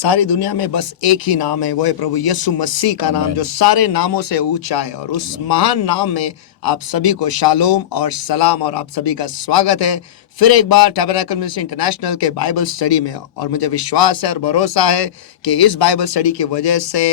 सारी दुनिया में बस एक ही नाम है, वो है प्रभु यीशु मसीह का नाम, जो सारे नामों से ऊंचा है। और उस महान नाम में आप सभी को शालोम और सलाम और आप सभी का स्वागत है फिर एक बार टैबरनेकल मिनिस्ट्री इंटरनेशनल के बाइबल स्टडी में। और मुझे विश्वास है और भरोसा है कि इस बाइबल स्टडी की वजह से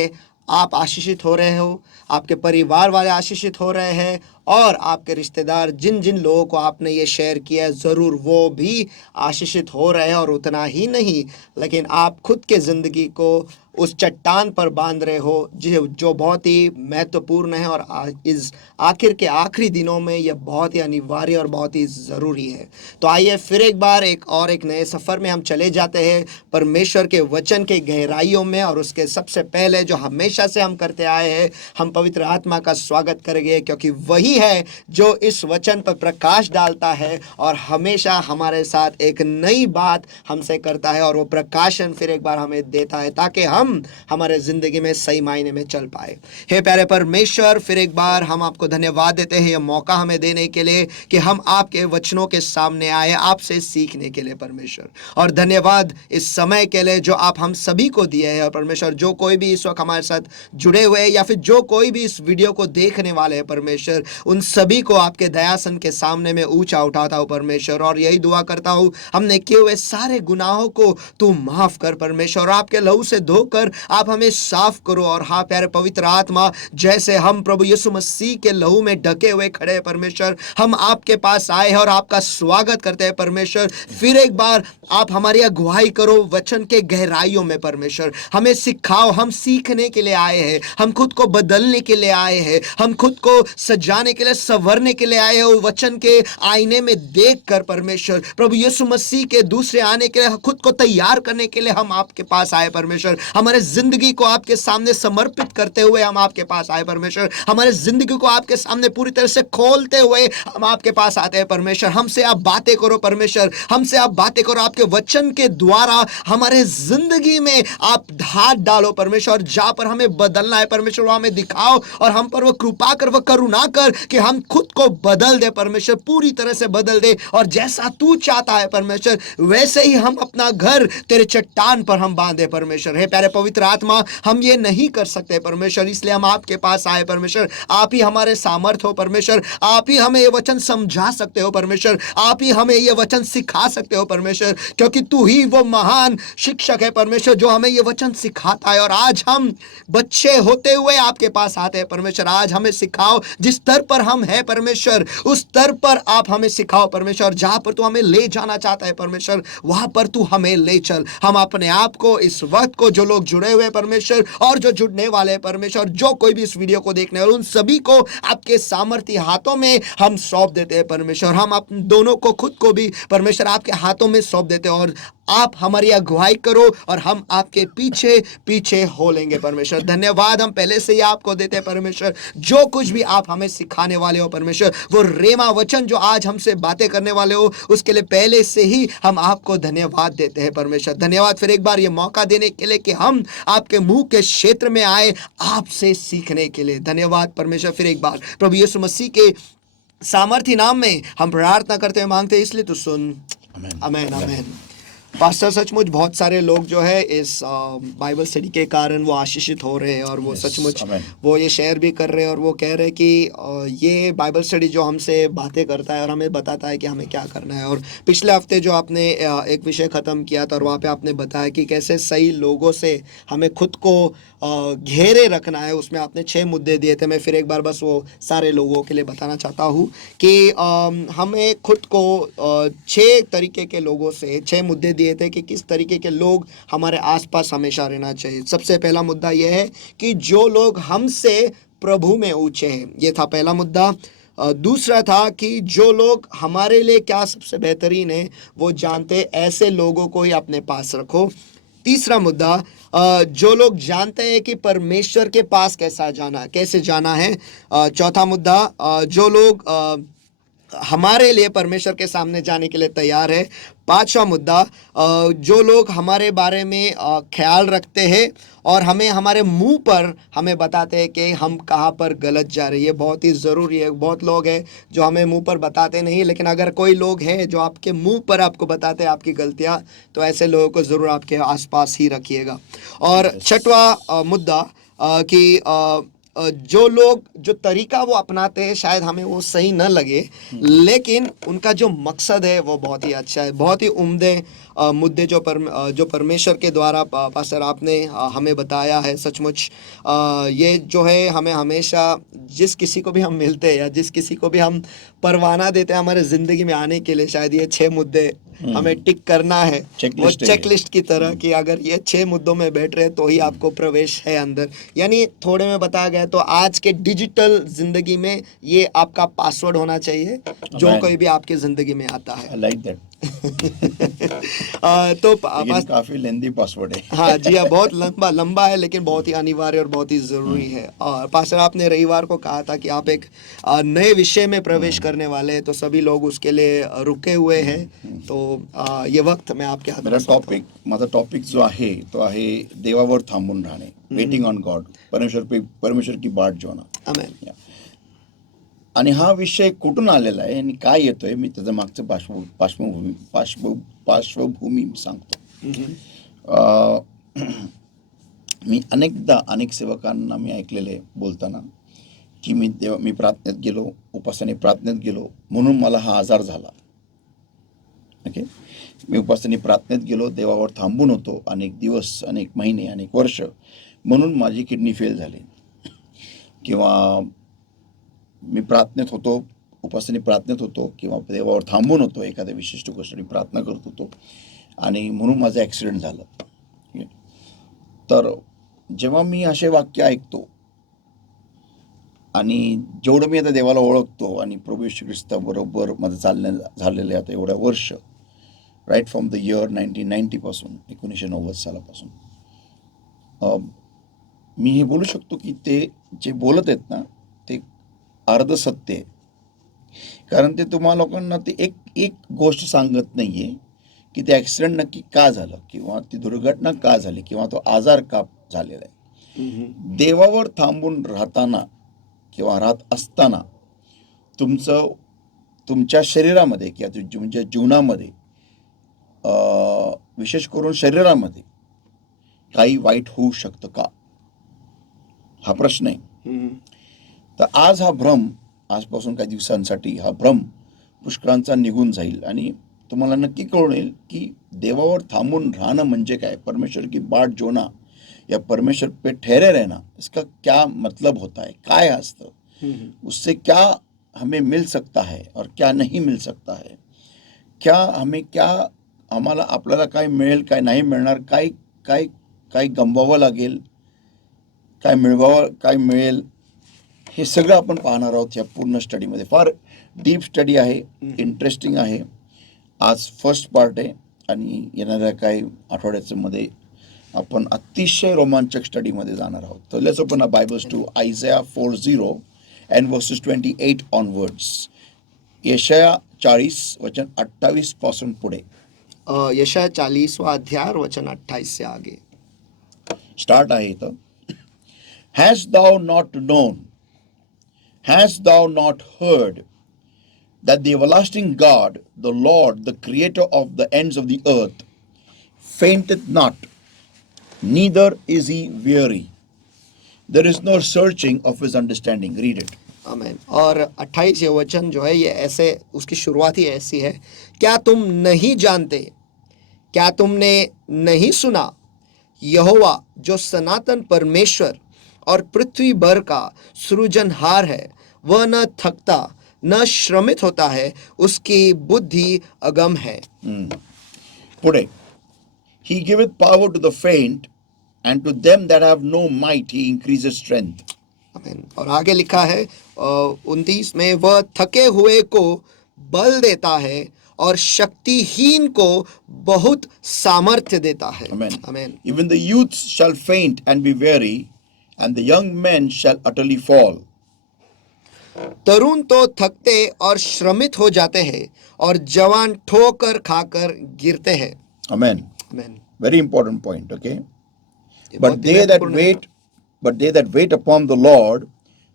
आप आशीषित हो रहे हो, आपके परिवार वाले आशीषित हो रहे हैं, और आपके रिश्तेदार जिन जिन लोगों को आपने ये शेयर किया है ज़रूर वो भी आशीषित हो रहे हैं। और उतना ही नहीं, लेकिन आप खुद के ज़िंदगी को उस चट्टान पर बांध रहे हो जो बहुत ही महत्वपूर्ण है। और इस आखिर के आखिरी दिनों में यह बहुत ही अनिवार्य और बहुत ही ज़रूरी है। तो आइए फिर एक बार एक नए सफ़र में हम चले जाते हैं परमेश्वर के वचन के गहराइयों में। और उसके सबसे पहले जो हमेशा से हम करते आए हैं, हम पवित्र आत्मा का स्वागत करेंगे, क्योंकि वही है जो इस वचन पर प्रकाश डालता है और हमेशा हमारे साथ एक नई बात हमसे करता है, और वो प्रकाशन फिर एक बार हमें देता है ताकि हम हमारे जिंदगी में सही मायने में चल पाए। हे प्यारे परमेश्वर, फिर एक बार हम आपको धन्यवाद देते हैं ये मौका हमें देने के लिए कि हम आपके वचनों के सामने आए आपसे सीखने के लिए परमेश्वर। और धन्यवाद इस समय के लिए जो आप हम सभी को दिए हैं। और परमेश्वर, जो कोई भी इस वक्त हमारे साथ जुड़े हुए हैं या फिर जो कोई भी इस वीडियो को देखने वाले हैं परमेश्वर, उन सभी को आपके दयासन के सामने में ऊंचा उठाता हूँ परमेश्वर। और यही दुआ करता हूँ हमने किए हुए सारे गुनाहों को तू माफ कर परमेश्वर, आपके लहू से धोकर आप हमें साफ करो। और हाँ प्यारे पवित्र आत्मा, जैसे हम प्रभु यीशु मसीह के लहू में ढके हुए खड़े हैं परमेश्वर, हम आपके पास आए हैं और आपका स्वागत करते हैं परमेश्वर। फिर एक बार आप हमारी अगुवाई करो वचन के गहराइयों में परमेश्वर, हमें सिखाओ। हम सीखने के लिए आए हैं, हम खुद को बदलने के लिए आए हैं, हम खुद को सजाने के लिए संवरने के लिए आए हैं। और वचन के आईने में देख कर परमेश्वर, प्रभु यीशु मसीह के दूसरे आने के लिए खुद को तैयार करने के लिए हम आपके पास आए परमेश्वर। हमारे जिंदगी को आपके सामने समर्पित करते हुए हम आपके पास आए परमेश्वर। हमारे जिंदगी को आपके सामने पूरी तरह से खोलते हुए हम आपके पास आते हैं परमेश्वर। हमसे आप बातें करो परमेश्वर, हमसे आप बातें करो, आपके वचन के द्वारा हमारे जिंदगी में आप हाथ डालो परमेश्वर। जहां पर हमें बदलना है परमेश्वर वो हमें दिखाओ, और हम पर वो कृपा कर, वो करुणा कर कि हम खुद को बदल दे परमेश्वर, पूरी तरह से बदल दे। और जैसा तू चाहता है परमेश्वर वैसे ही हम अपना घर तेरे चट्टान पर हम बांधे परमेश्वर। हे प्यारे पवित्र आत्मा, हम ये नहीं कर सकते परमेश्वर, इसलिए हम आपके पास आए परमेश्वर। आप ही हमारे सामर्थ हो परमेश्वर, आप ही हमें ये वचन समझा सकते हो परमेश्वर, आप ही हमें ये वचन सिखा सकते हो परमेश्वर, क्योंकि तू ही वो महान शिक्षक है परमेश्वर जो हमें ये वचन सिखाता है। और आज हम बच्चे होते हुए आपके पास आते हैं परमेश्वर। आज हमें सिखाओ, जिस स्तर पर हम हैं परमेश्वर उस स्तर पर आप हमें सिखाओ परमेश्वर। जहां पर तू हमें ले जाना चाहता है परमेश्वर वहां पर तू हमें ले चल। हम अपने आप को इस वक्त को, जो लोग जुड़े हुए परमेश्वर और जो जुड़ने वाले हैं परमेश्वर, जो कोई भी इस वीडियो को देखने वाले, उन सभी को आपके सामर्थ्य हाथों में हम सौंप देते हैं परमेश्वर। हम अपने दोनों को, खुद को भी परमेश्वर आपके हाथों में सौंप देते हैं, और आप हमारी अगुवाई करो और हम आपके पीछे पीछे हो लेंगे परमेश्वर। धन्यवाद हम पहले से ही आपको देते हैं परमेश्वर। जो कुछ भी आप हमें सिखाने वाले हो परमेश्वर, वो रेमा वचन जो आज हमसे बातें करने वाले हो, उसके लिए पहले से ही हम आपको धन्यवाद देते हैं परमेश्वर। धन्यवाद फिर एक बार ये मौका देने के लिए कि हम आपके मुंह के क्षेत्र में आए आपसे सीखने के लिए। धन्यवाद परमेश्वर फिर एक बार, प्रभु यीशु मसीह के सामर्थ्य नाम में हम प्रार्थना करते हैं, मांगते हैं, इसलिए तो सुन। आमीन आमीन। पास्टर, सचमुच बहुत सारे लोग जो है इस बाइबल स्टडी के कारण वो आशीषित हो रहे हैं, और वो सचमुच वो ये शेयर भी कर रहे हैं, और वो कह रहे हैं कि ये बाइबल स्टडी जो हमसे बातें करता है और हमें बताता है कि हमें क्या करना है। और पिछले हफ्ते जो आपने एक विषय ख़त्म किया था, और वहाँ पे आपने बताया कि कैसे सही लोगों से हमें खुद को घेरे रखना है। उसमें आपने 6 मुद्दे दिए थे। मैं फिर एक बार बस वो सारे लोगों के लिए बताना चाहता हूँ कि हमें खुद को 6 तरीके के लोगों से 6 मुद्दे दिए थे कि किस तरीके के लोग हमारे आसपास हमेशा रहना चाहिए। सबसे पहला मुद्दा यह है कि जो लोग हमसे प्रभु में ऊंचे हैं, ये था पहला मुद्दा। दूसरा था कि जो लोग हमारे लिए क्या सबसे बेहतरीन है वो जानते, ऐसे लोगों को ही अपने पास रखो। तीसरा मुद्दा, जो लोग जानते हैं कि परमेश्वर के पास कैसे जाना है। चौथा मुद्दा, जो लोग हमारे लिए परमेश्वर के सामने जाने के लिए तैयार है। पांचवा मुद्दा, जो लोग हमारे बारे में ख्याल रखते हैं और हमें हमारे मुंह पर हमें बताते हैं कि हम कहाँ पर गलत जा रहे हैं, ये बहुत ही ज़रूरी है। बहुत लोग हैं जो हमें मुंह पर बताते नहीं, लेकिन अगर कोई लोग हैं जो आपके मुंह पर आपको बताते हैं आपकी गलतियाँ, तो ऐसे लोगों को ज़रूर आपके आसपास ही रखिएगा। और छठवा मुद्दा, कि जो लोग जो तरीका वो अपनाते हैं शायद हमें वो सही न लगे, लेकिन उनका जो मकसद है वो बहुत ही अच्छा है। बहुत ही उम्दे मुद्दे जो परमेश्वर के द्वारा पास्टर आपने हमें बताया है। सचमुच ये जो है हमें हमेशा जिस किसी को भी हम मिलते हैं या जिस किसी को भी हम परवाना देते हैं हमारे ज़िंदगी में आने के लिए, शायद ये 6 मुद्दे हमें टिक करना है। वो चेकलिस्ट की तरह कि अगर ये 6 मुद्दों में बैठ रहे तो ही आपको प्रवेश है अंदर। यानी थोड़े में बताया गया तो आज के डिजिटल जिंदगी में ये आपका पासवर्ड होना चाहिए जो कोई भी आपकी जिंदगी में आता है। I like that. तो काफी लेंदी पासवर्ड है। हाँ जी हाँ, बहुत लंबा है, लेकिन बहुत ही अनिवार्य और बहुत ही ज़रूरी है। और पास्टर आपने रविवार को कहा था कि आप एक नए विषय में प्रवेश करने वाले हैं, तो सभी लोग उसके लिए रुके हुए हैं। तो ये वक्त मैं आपके हाथ में माझा टॉपिक जो आहे तो आहे देवावर थांबून राहणे, वेटिंग ऑन गॉड, परमेश्वर की बाट जोना. आमेन. आणि हा विषय कुठून आलेला आहे आणि काय येतोय मी त्याचं मागचं पार्श्वभूमी सांगतो. मी अनेकदा अनेक सेवकांना मी ऐकलेले बोलताना की मी प्रार्थनेत गेलो, उपासने प्रार्थनेत गेलो म्हणून मला हा आजार झाला. ओके, मी उपासने प्रार्थनेत गेलो, देवावर थांबून होतो अनेक दिवस, अनेक महिने, अनेक वर्ष, म्हणून माझी किडनी फेल झाली. किंवा मी प्रार्थनेत होतो, उपासने प्रार्थनेत होतो किंवा देवावर थांबून होतो, एखाद्या विशिष्ट गोष्टीसाठी प्रार्थना करत होतो आणि म्हणून माझा ॲक्सिडेंट झाला. तर जेव्हा मी असे वाक्य ऐकतो आणि जेवढं मी आता देवाला ओळखतो आणि प्रभू येशू ख्रिस्ताबरोबर माझं झालेलं आहे आता एवढ्या वर्ष, राईट फ्रॉम द इयर 1990 पासून, 1990 सालापासून, मी हे बोलू शकतो की ते जे बोलत आहेत ना ते अर्ध सत्य आहे. कारण ते तुम्हा लोकांना ते एक गोष्ट सांगत नाही आहे की ते ॲक्सिडेंट नक्की का झालं किंवा ती दुर्घटना का झाली किंवा तो आजार का झालेला आहे. देवावर थांबून राहताना किंवा राहत असताना तुमच्या शरीरामध्ये किंवा तुमच्या जीवनामध्ये, विशेष करून शरीरामध्ये काही वाईट होऊ शकतं का, हा प्रश्न आहे. तर आज हा भ्रम, आजपासून काही दिवसांसाठी हा भ्रम पुष्कळांचा निघून जाईल आणि तुम्हाला नक्की कळून येईल की देवावर थांबून राहणं म्हणजे काय, परमेश्वर की बाट जोना या परमेश्वर पे ठहरे रहना, इसका क्या मतलब होता है, काय असतं, उससे क्या हमें मिल सकता है और क्या नहीं मिल सकता है, आम्हाला आपल्याला काय मिळेल, काय नाही मिळणार, काय गमवावं लागेल, काय मिळवावं, काय मिळेल, हे सगळं आपण पाहणार आहोत या पूर्ण स्टडीमध्ये. फार डीप स्टडी आहे, इंटरेस्टिंग आहे. आज फर्स्ट पार्ट आहे आणि येणाऱ्या काही आठवड्याच्या मध्ये आपण अतिशय रोमांचक स्टडीमध्ये जाणार आहोत. तर let's open a Bibles to Isaiah 40 and verses 28 onwards. यशाया 40 वचन 28 पासून पुढे. यशाया 40वां अध्याय वचन 28 से आगे स्टार्ट आहे इथं. Hast thou not known, hast thou not heard, that the everlasting God, the Lord, the creator of the ends of the earth, fainteth not, neither is he weary. There is no searching of his understanding. Read it. आमेन. और 28 ये वचन जो है ये ऐसे, उसकी शुरुआत ही ऐसी है, क्या तुम नहीं जानते, क्या तुमने नहीं सुना, यहोवा जो सनातन परमेश्वर और पृथ्वी भर का सृजनहार है, वह न थकता न श्रमित होता है, उसकी बुद्धि अगम है. पुढे. He giveth power to the faint, and to them that have no might he increases strength. आमीन. और आगे लिखा है 29 में, वह थके हुए को बल देता है और शक्तिहीन को बहुत सामर्थ्य देता है. आमीन. Even the youths shall faint and be weary, and the young men shall utterly fall. तरुण तो थकते और श्रमित हो जाते हैं और जवान ठोकर खाकर गिरते हैं। Amen. आमीन। Very important point, okay? ये But बहुत ही they that महत्वपूर्ण है। wait, but they that wait upon the Lord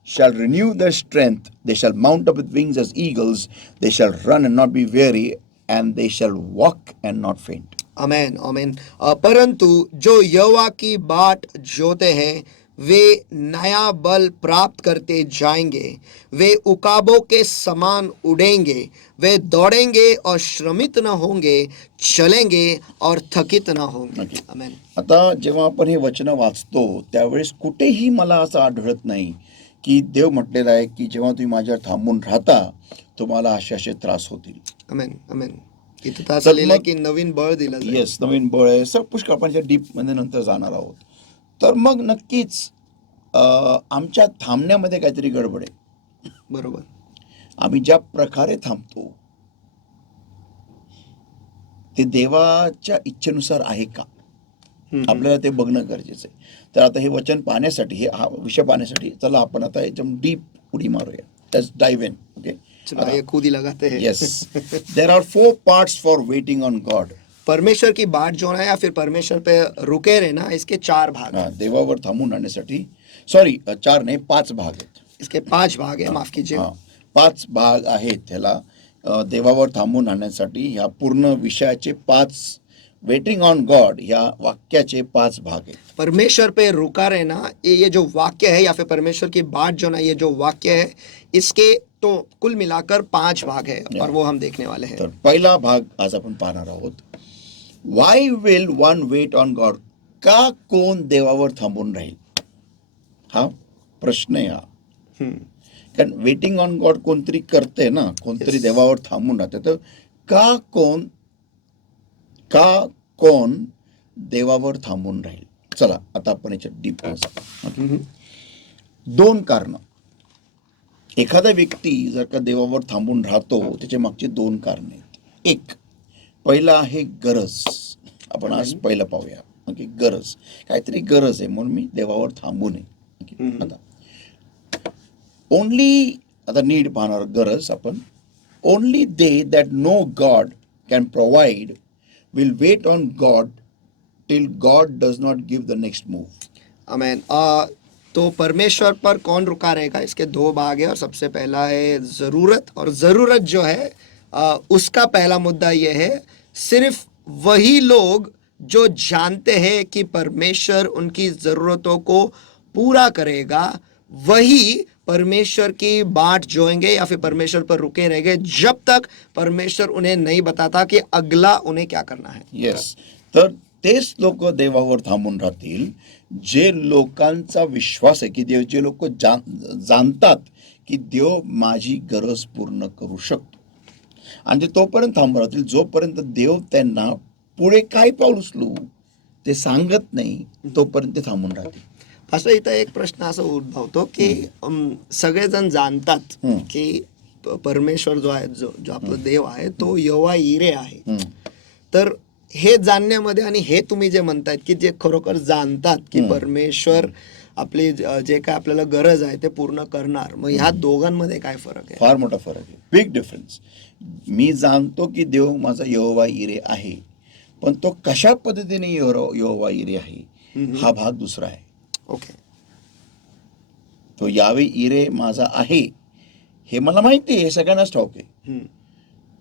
shall renew their strength. They shall mount up with wings as eagles. They shall run and not be weary, and they shall walk and not faint. आमीन आमीन। परंतु जो यहोवा की बाट जोते हैं वे नया बल प्राप्त करते जाएंगे। वे उकाबों के समान उड़ेंगे। वे दौड़ेंगे और श्रमित न होंगे, चलेंगे और थकित न होंगे। Okay. आमीन। आता जेव्हा आपण हे वचन वाचतो त्यावेळेस कुठेही मला असं आढळत नाही की देव म्हटलेलं आहे की जेव्हा तुम्ही माझ्यावर थांबून राहता तुम्हाला असे असे त्रास होतील. आमीन आमीन। इथं तर असं तर लिहिलंय मग- की नवीन बळ दिलं जाईल। येस, नवीन बळ आहे. सब पुष्कळ आपण डीप मध्ये नंतर जाणार आहोत. तर मग नक्कीच आमच्या थांबण्यामध्ये काहीतरी गडबड आहे. बरोबर। आम्ही ज्या प्रकारे थांबतो ते देवाच्या इच्छेनुसार आहे का आपल्याला ते बघणं गरजेचं आहे. तर आता हे वचन पाहण्यासाठी हा विषय पाहण्यासाठी चला आपण आता एकदम डीप उडी मारूया. Let's dive in. ओके, चलो ये कूदी लगाते हैं। Yes, there are 4 parts for waiting on God. परमेश्वर की बाट जो है या फिर परमेश्वर पे रुके रहना, इसके 4 भाग हैं। देवावर थांबून राहण्यासाठी सॉरी 4 नाही 5 भाग आहेत. इसके 5 भाग है, माफ कीजिए। 5 भाग आहेत त्याला देवावर थांबून राहण्यासाठी ह्या पूर्ण विषयाचे 5 वेटिंग ऑन गॉड या वाक्याचे 5 भाग आहेत. परमेश्वर पे रुका रहना, ये जो वाक्य है या फिर परमेश्वर की बाट जो ना, ये जो वाक्य है, इसके तो कुल मिलाकर 5 भाग है और वो हम देखने वाले हैं। तर पहिला भाग आज आपण पाहणार आहोत. Why will one wait on God? का कोण देवावर थांबून राहील? हा प्रश्न आहे हा. कारण वेटिंग ऑन गॉड कोणतरी करते ना, कोणतरी Yes. देवावर थांबून राहते. तर का कोण देवावर थांबून राहील? चला आता आपण याच्यात डीप जाऊ. 2 कारण. एखादा व्यक्ती जर का देवावर थांबून राहतो त्याच्या मागची 2 कारण आहेत. एक, पहिला आहे गरज. आपण आज पहिलं पाहूया. ओके, गरज, काहीतरी गरज आहे म्हणून मी देवावर थांबू नये. ओके, आता ओनली आता नीड पाहणार गरज आपण. Only they that no God can provide will wait on God till God does not give the next move. आमीन। तो परमेश्वर पर कौन रुका रहेगा, इसके 2 भाग है और सबसे पहला है ज़रूरत। और ज़रूरत जो है उसका पहला मुद्दा ये है, सिर्फ वही लोग जो जानते हैं कि परमेश्वर उनकी ज़रूरतों को पूरा करेगा, वही परमेश्वर की बाट जोएंगे या फिर परमेश्वर पर रुके रहेंगे जब तक परमेश्वर उन्हें नहीं बताता कि अगला उन्हें क्या करना है। येस, तर तेच लोक देवावर थांबून राहतील जे लोकांचा विश्वास आहे की देव, जे लोक जाणतात की देव माझी गरज पूर्ण करू शकतो. आणि ते तोपर्यंत थांबून राहतील जोपर्यंत देव त्यांना पुढे काय पाऊल उचलू ते सांगत नाही, तोपर्यंत ते थांबून राहतील. असं इथं एक प्रश्न असा उद्भवतो की सगळेजण जाणतात की परमेश्वर जो आहे, जो आपला देव आहे तो यहोवा यिरे आहे. तर हे जाणण्यामध्ये आणि हे तुम्ही जे म्हणतायत की जे खरोखर जाणतात की परमेश्वर आपली जे काय आपल्याला गरज आहे ते पूर्ण करणार, मग ह्या दोघांमध्ये काय फरक आहे? फार मोठा फरक आहे, बिग डिफरन्स. मी जाणतो की देव माझा यहोवा यिरे आहे, पण तो कशा पद्धतीने यहोवा यिरे आहे हा भाग दुसरा आहे. ओके, तो यावे यिरे माझा आहे हे मला माहिती आहे, हे सगळ्यांनाच ठाऊक आहे.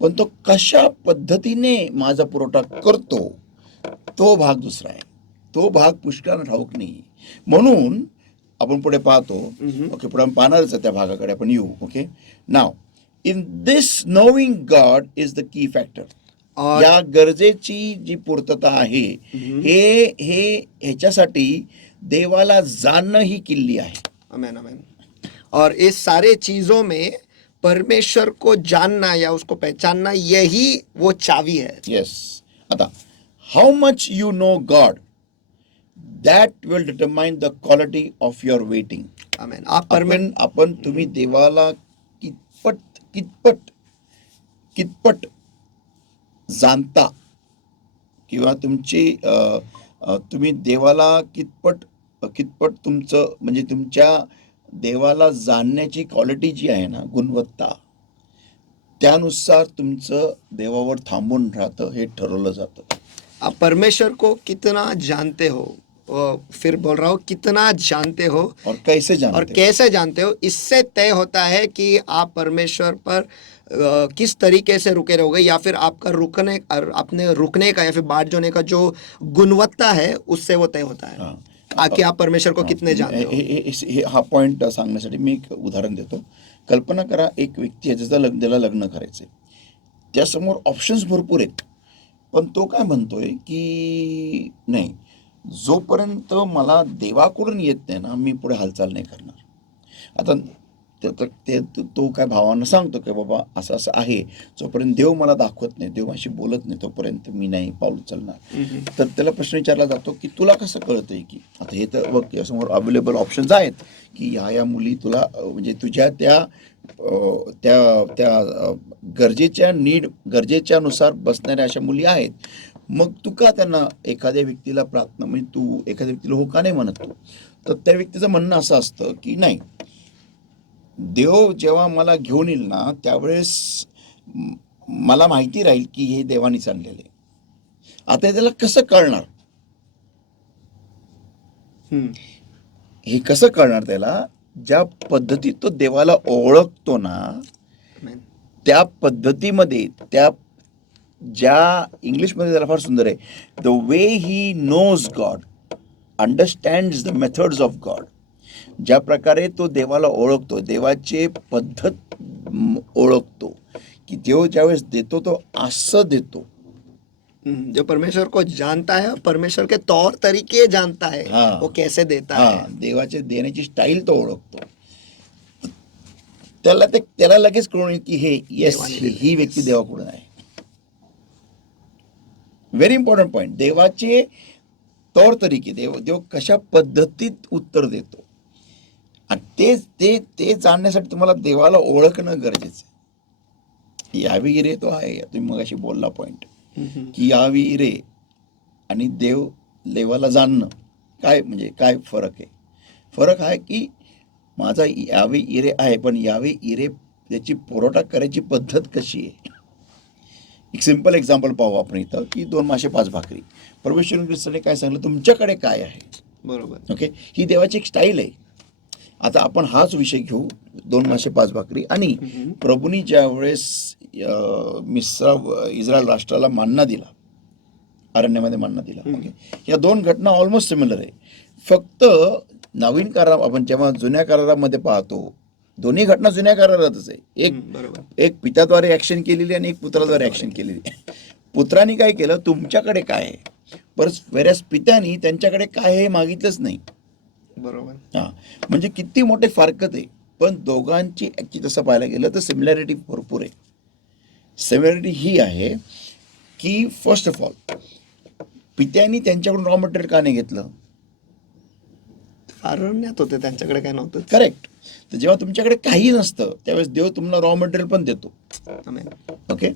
पण तो कशा पद्धतीने माझा पुरवठा करतो तो भाग दुसरा आहे. तो भाग पुष्कळांना ठाऊक नाही. म्हणून आपण पुढे पाहतो. ओके, पुढे आपण पाहणारच आहे त्या भागाकडे आपण येऊ. Okay, now in this नोविंग God is the key factor. या गरजेची जी पूर्तता आहे हे ह्याच्यासाठी देवाला जाणणं ही किल्ली आहे. आमीन आमीन। और इस सारे चीजों में परमेश्वर को जानना या उसको पहचानना, यही वो चावी है। येस, आता how much you know God that will determine the quality of your waiting. आमीन। आपण तुम्ही देवाला कितपट जाणता किंवा तुम्ही देवाला कितपट तुमचं म्हणजे तुमच्या देवाला जाणण्याची क्वालिटी जी आहे ना, गुणवत्ता, त्यानुसार तुमचं देवावर थांबून राहतं हे ठरवलं जातं. आप परमेश्वर को कितना जानते हो, फिर बोल रहा हूँ कितना जानते हो और कैसे और जानते हो? कैसे जानते हो, इससे तय होता है कि आप परमेश्वर पर किस तरीके से रुके रहोगे, या फिर आपका रुकने और अपने रुकने का या फिर बाट जोने का जो गुणवत्ता है उससे वो तय होता है हां. कि आप परमेश्वर को हां, कितने जानते हो. हा पॉईंट सांगण्यासाठी मी एक उदाहरण देतो. कल्पना करा, एक व्यक्ती आहे ज्याला लग्न करायचंय. त्यासमोर ऑप्शन्स भरपूर आहेत, पण तो काय म्हणतोय की नाही, जोपर्यंत मला देवाकडून येत नाही ना, मी पुढे हालचाल नाही करणार. आता तो काय भावांना सांगतो की बाबा असं असं आहे, जोपर्यंत देव मला दाखवत नाही, देव माझी बोलत नाही, तोपर्यंत मी नाही पाऊल चालणार. तर त्याला प्रश्न विचारला जातो की तुला कसं कळतंय की आता हे तर बघ समोर अवेलेबल ऑप्शन्स आहेत की ह्या मुली तुला म्हणजे तुझ्या त्या त्या त्या गरजेच्यानुसार बसणाऱ्या अशा मुली आहेत. मग तू का त्यांना एखाद्या व्यक्तीला प्रार्थना म्हणजे तू एखाद्या व्यक्तीला हो का नाही म्हणत तू? तर त्या व्यक्तीचं म्हणणं असं असतं की नाही, देव जेव्हा मला घेऊन येईल ना त्यावेळेस मला माहिती राहील की हे देवानीच आणलेले. आता त्याला कसं कळणार? हे कसं कळणार त्याला? ज्या पद्धतीत तो देवाला ओळखतो ना, त्या पद्धतीमध्ये त्या ज्या इंग्लिशमध्ये त्याला फार सुंदर आहे, the way he knows God, understands the methods of God. ज्या प्रकारे तो देवाला ओळखतो, देवाचे पद्धत ओळखतो की देव ज्यावेळेस देतो तो असं देतो. जो परमेश्वर को जानता है, परमेश्वर के तौर तरीके जानता है, हाँ. वो कैसे देता हा, है. देवाचे देण्याची स्टाईल तो ओळखतो. त्याला लगेच कळून येईल की हे येस, देवाने दिलंय. ही व्यक्ती देवाकडून आहे. Very important point. देवाचे तौर तरीके, देव कशा पद्धतीत उत्तर देतो, आणि ते जाणण्यासाठी तुम्हाला देवाला ओळखणं गरजेचं आहे. यावी इरे तो आहे, तुम्ही मगाशी बोलला पॉईंट की यावी इरे आणि देवाला जाणणं काय म्हणजे काय फरक आहे? फरक आहे की माझा यावे इरे आहे, पण यावे इरे त्याची पुरवठा करायची पद्धत कशी आहे? एक सिंपल एक्झाम्पल पाहू आपण इथं की 2 मासे 5 भाकरी. परमेश्वर ख्रिस्ताने काय सांगितलं, तुमच्याकडे काय आहे? बरोबर. ओके, ही देवाची एक स्टाईल आहे. आता आपण हाच विषय घेऊ, 2 मासे 5 भाकरी. आणि प्रभूंनी ज्या वेळेस इस्रायल राष्ट्राला मान्ना दिला, अरण्यामध्ये मान्ना दिला, ओके, या 2 घटना ऑलमोस्ट सिमिलर आहे. फक्त नवीन करार आपण जेव्हा जुन्या करारामध्ये पाहतो, दोन्ही घटना जुन्या करारातच आहे. एक पित्याद्वारे ऍक्शन केलेली आणि एक पुत्राद्वारे ऍक्शन केलेली. पुत्राने काय केलं, तुमच्याकडे काय आहे, बरंच पित्यानी त्यांच्याकडे काय आहे मागितलंच नाही. बरोबर. हा, म्हणजे किती मोठे फारकत आहे. पण दोघांची ऍक्च्युली तसं पाहायला गेलं तर सिमिलॅरिटी भरपूर आहे. सिमिलॅरिटी ही आहे की फर्स्ट ऑफ ऑल पित्यांनी त्यांच्याकडून रॉ मटेरियल का नाही घेतलं? अरण्यात होते, त्यांच्याकडे काय नव्हतं. करेक्ट. तर जेव्हा तुमच्याकडे काही नसतं त्यावेळेस देव तुम्हाला रॉ मटेरियल पण देतो. ओके,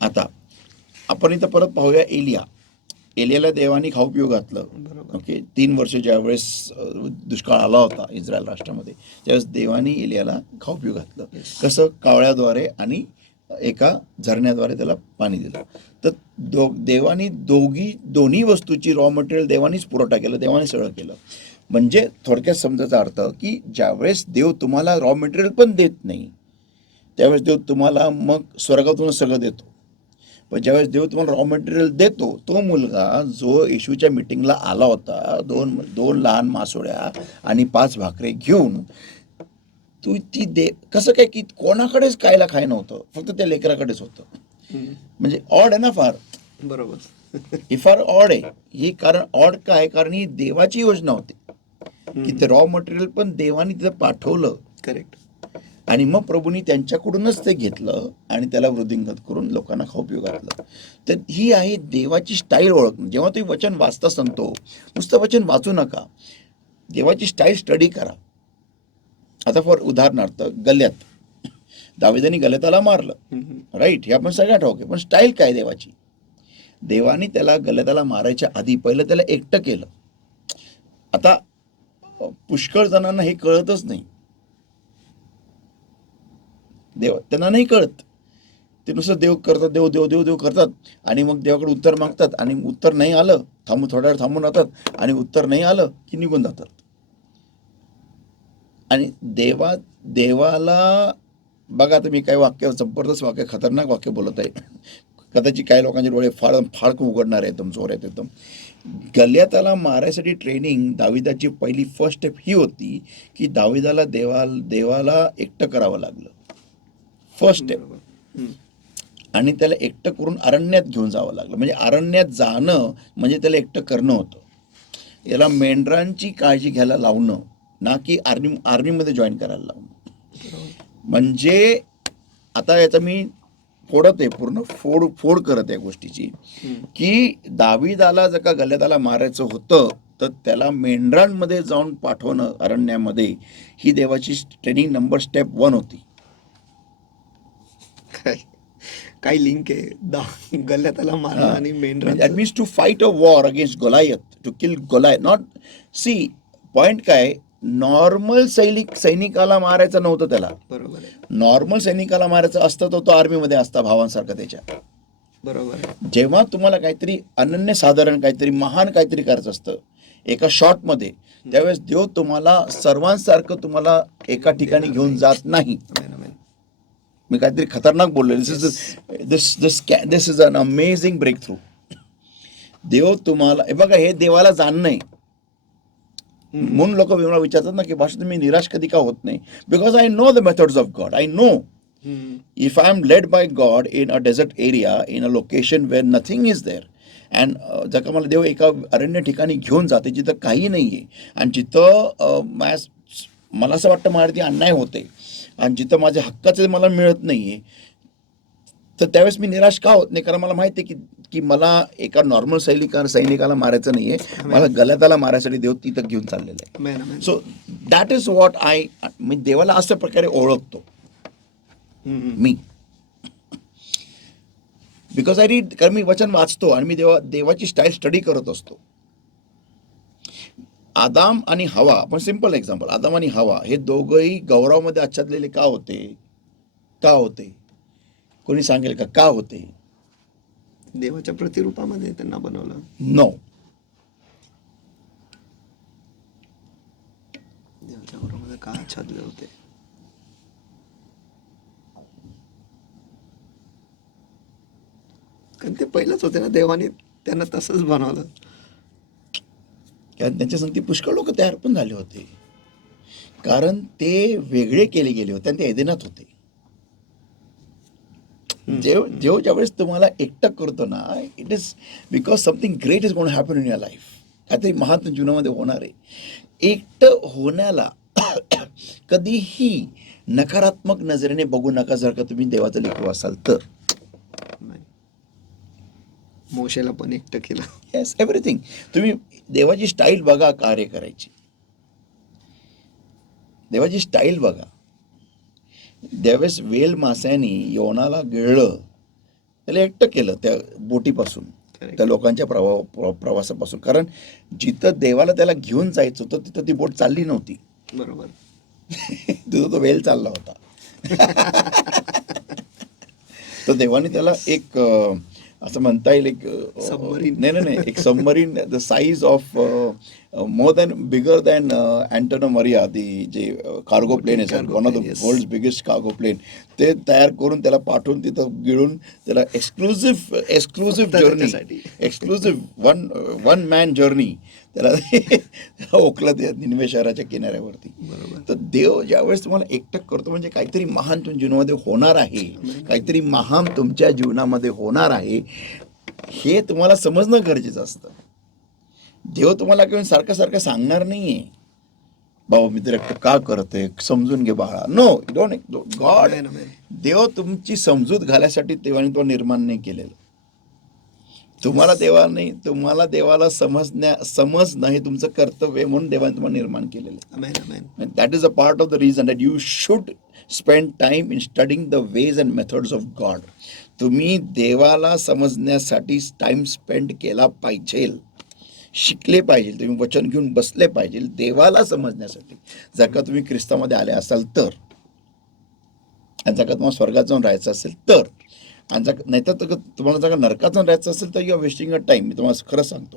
आता आपण इथं परत पाहूया एलियाला देवानी खाऊ पिऊ घातलं. ओके, 3 वर्ष ज्या वेळेस दुष्काळ आला होता इस्रायल राष्ट्रामध्ये, त्यावेळेस देवानी एलियाला खाऊ पिऊ घातलं. कसं? कावळ्याद्वारे आणि एका झरण्याद्वारे त्याला पाणी दिलं. तर देवानी दोन्ही वस्तूची रॉ मटेरियल देवानीच पुरवठा केला, देवानी सगळं केलं. म्हणजे थोडक्यात समजायचा अर्थ की ज्यावेळेस देव तुम्हाला रॉ मटेरियल पण देत नाही त्यावेळेस देव तुम्हाला मग स्वर्गातूनच सगळं देतो. पण ज्यावेळेस देव तुम्हाला रॉ मटेरियल देतो, तो मुलगा जो येशूच्या मिटिंगला आला होता 2 लहान मासोळ्या आणि 5 भाकरे घेऊन, तू ती कसं काय की कोणाकडेच खायला नव्हतं, फक्त त्या लेकराकडेच होतं. म्हणजे ऑड आहे ना फार. बरोबर. ही फार ऑड आहे ही. कारण ऑड काय? कारण ही देवाची योजना होती की ते रॉ मटेरियल पण देवानी तिथं पाठवलं. करेक्ट. आणि मग प्रभूंनी त्यांच्याकडूनच ते घेतलं आणि त्याला वृद्धिंगत करून लोकांना खाऊ पिऊ घातलं. तर ही आहे देवाची स्टाईल ओळखणं. जेव्हा तुम्ही वचन वाचता सांगतो, नुसतं वचन वाचू नका, देवाची स्टाईल स्टडी करा. आता फॉर उदाहरणार्थ गल्यात दाविदानी गल्याताला मारलं, राईट, हे आपण सगळ्या ठाऊक आहे. पण स्टाईल काय देवाची? देवानी त्याला गल्याताला मारायच्या आधी पहिलं त्याला एकटं केलं. आता पुष्कळ जणांना हे कळतच नाही देव त्यांना नाही कळत. ते नुसतं देव करतात, देव देव देव देव करतात आणि मग देवाकडे उत्तर मागतात आणि उत्तर नाही आलं थोड्या वेळ थांबून राहतात आणि उत्तर नाही आलं की निघून जातात. आणि देवाला बघा, आता मी काही वाक्य, जबरदस्त वाक्य, खतरनाक वाक्य बोलत आहे. कदाचित काही लोकांचे डोळे फाळक उघडणार आहे एकदम जोरात एकदम. गल्याताला मारायसाठी ट्रेनिंग दाविदाची पहिली फर्स्ट स्टेप ही होती की दाविदाला देवाला एकटं करावं लागलं. First step. आणि त्याला एकटं करून अरण्यात घेऊन जावं लागलं. म्हणजे अरण्यात जाणं म्हणजे त्याला एकटं करणं होतं. याला मेंढरांची काळजी घ्यायला लावणं, ना की आर्मीमध्ये जॉईन करायला लावणं. म्हणजे आता याचा मी फोडत आहे, पूर्ण फोड करत आहे गोष्टीची, की दाविदाला जर का गल्याताला मारायचं होतं तर त्याला मेंढरांमध्ये जाऊन पाठवणं अरण्यामध्ये, ही देवाची ट्रेनिंग नंबर स्टेप 1 होती. काही लिंक आहे गल्याताला मारणं आणि मेंढरांचं. That means to fight a war against Goliath, to kill Goliath. Not see point काय, नॉर्मल सैनिकाला मारायचं नव्हतं त्याला. बरोबर आहे. नॉर्मल सैनिकाला मारायचं असतं तो आर्मीमध्ये असता भावांसारखा त्याच्या. बरोबर आहे. जेव्हा तुम्हाला काहीतरी अनन्यसाधारण, काहीतरी महान काहीतरी करायचं असतं एका शॉटमध्ये, त्यावेळेस देव तुम्हाला सर्वांसारखं तुम्हाला एका ठिकाणी घेऊन जात नाही. मी काहीतरी खतरनाक बोललो. This is an amazing break through तुम्हाला, हे बघा, हे देवाला जाणणं आहे. म्हणून लोक मला विचारतात ना की भाषा तुम्ही निराश कधी का होत नाही. Because I know the methods of God. I know if I am led by God in a desert area, in a location where nothing is there, and जर का मला देव एका अरण्य ठिकाणी घेऊन जाते जिथं काही नाही आहे, आणि जिथं मला असं वाटतं माझ्यावरती अन्याय होते, आणि जिथं माझ्या हक्काचे मला मिळत नाही आहे, तर त्यावेळेस मी निराश का होत नाही. कारण मला माहिती आहे की मला एका नॉर्मल सैनिकाला मारायचं नाही आहे, मला गल्याताला मारायसाठी देव तिथं घेऊन चाललेलं आहे. सो दॅट इज वॉट मी देवाला अशा प्रकारे ओळखतो मी. बिकॉज आय रीड, कारण मी वचन वाचतो आणि मी देवाची स्टाईल स्टडी करत असतो. आदाम आणि हवा, आपण सिंपल एक्झाम्पल, आदाम आणि हवा हे दोघंही गौरवामध्ये आच्छादलेले का होते? कोणी सांगेल का होते? देवाच्या प्रतिरूपामध्ये त्यांना बनवलं. नो. देवाच्या गौरवामध्ये का आच्छादले होते? कारण ते पहिलंच होते ना, देवाने त्यांना तसंच बनवलं. त्यांच्या संगती पुष्कळ लोक तयार पण झाले होते, कारण ते वेगळे केले गेले होते आणि ते एदेनात होते. देव ज्यावेळेस तुम्हाला एकटं करतो ना, it is because something great is going to happen in your life. काहीतरी महान जीवनामध्ये होणार आहे. एकटं होण्याला कधीही नकारात्मक नजरेने बघू नका, जर का तुम्ही देवाचं लेकरू असाल तर. मोशेला पण एकटं केलं. Yes, everything. तुम्ही देवाची स्टाईल बघा कार्य करायची. देवाची स्टाईल बघा. ज्यावेळेस वेल मास्यानी योनाला गिळलं, त्याला एकटं केलं त्या बोटीपासून, त्या लोकांच्या प्रवासापासून. कारण जिथं देवाला त्याला घेऊन जायचं होतं तिथं ती बोट चालली नव्हती. बरोबर. तिथं तो वेल चालला होता. तर देवाने त्याला एक असं म्हणता येईल, एक सबमरीन, नाही, एक submarine the size of more than bigger than Antonov Mriya, जे कार्गो प्लेन आहे, one of the world's biggest cargo plane, ते तयार करून त्याला पाठवून तिथं गिळून त्याला exclusive journey, exclusive one man journey त्याला ओकलं त्या निनवे शहराच्या किनाऱ्यावरती. तर देव ज्यावेळेस तुम्हाला एकटक करतो, म्हणजे काहीतरी महान तुमच्या जीवनामध्ये होणार आहे, काहीतरी महान तुमच्या जीवनामध्ये होणार आहे, हे तुम्हाला समजणं गरजेचं असतं. देव तुम्हाला घेऊन सारखं सारखं सांगणार नाहीये, बाबा मी तर का करतोय, समजून घे बाळा. No, don't. गॉड, देव तुमची समजूत घालायसाठी देवाने तो निर्माण नाही केलेलं. तुम्हाला देवाला समजणं हे तुमचं कर्तव्य म्हणून देवाने तुम्हाला निर्माण केलेलं. That is a part of the reason that you should spend time in studying the ways and methods of God. तुम्ही देवाला समजण्यासाठी टाइम स्पेंड केला पाहिजे, शिकले पाहिजे, तुम्ही वचन घेऊन बसले पाहिजे देवाला समजण्यासाठी. जर का तुम्ही ख्रिस्तामध्ये आले असाल तर, आणि जर का तुम्हाला स्वर्गात जाऊन राहायचं असेल तर, आणि नाहीतर तुम्हाला जर का नरकात जाऊन राहायचं असेल तर you are wasting a time. मी तुम्हाला खरं सांगतो.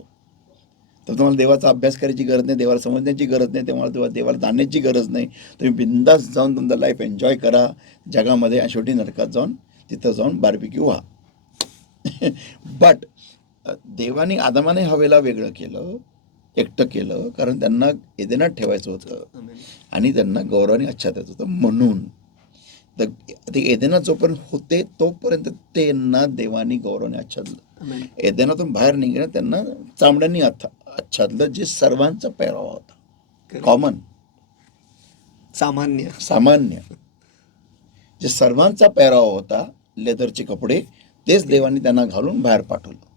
तर तुम्हाला देवाचा अभ्यास करायची गरज नाही, देवाला समजण्याची गरज नाही, तुम्हाला देवाला जाणण्याची गरज नाही. तुम्ही बिंदास जाऊन तुमचा लाईफ एन्जॉय करा जगामध्ये, आणि शेवटी नरकात जाऊन तिथं जाऊन बार्बिक्यू व्हा. बट देवाने आदमाने हवेला वेगळं केलं, एकटं केलं, कारण त्यांना एदेनात ठेवायचं होतं आणि त्यांना गौरवाने आच्छादायचं होतं. म्हणून तर ते एदेनात जोपर्यंत होते तोपर्यंत त्यांना देवानी गौरवाने आच्छादलं. एदेनातून बाहेर निघणं त्यांना चामड्यांनी आच्छादलं, जे सर्वांचा पेहरावा होता. कॉमन, सामान्य जे सर्वांचा पेहरावा होता, लेदरचे कपडे, तेच देवानी त्यांना घालून बाहेर पाठवलं.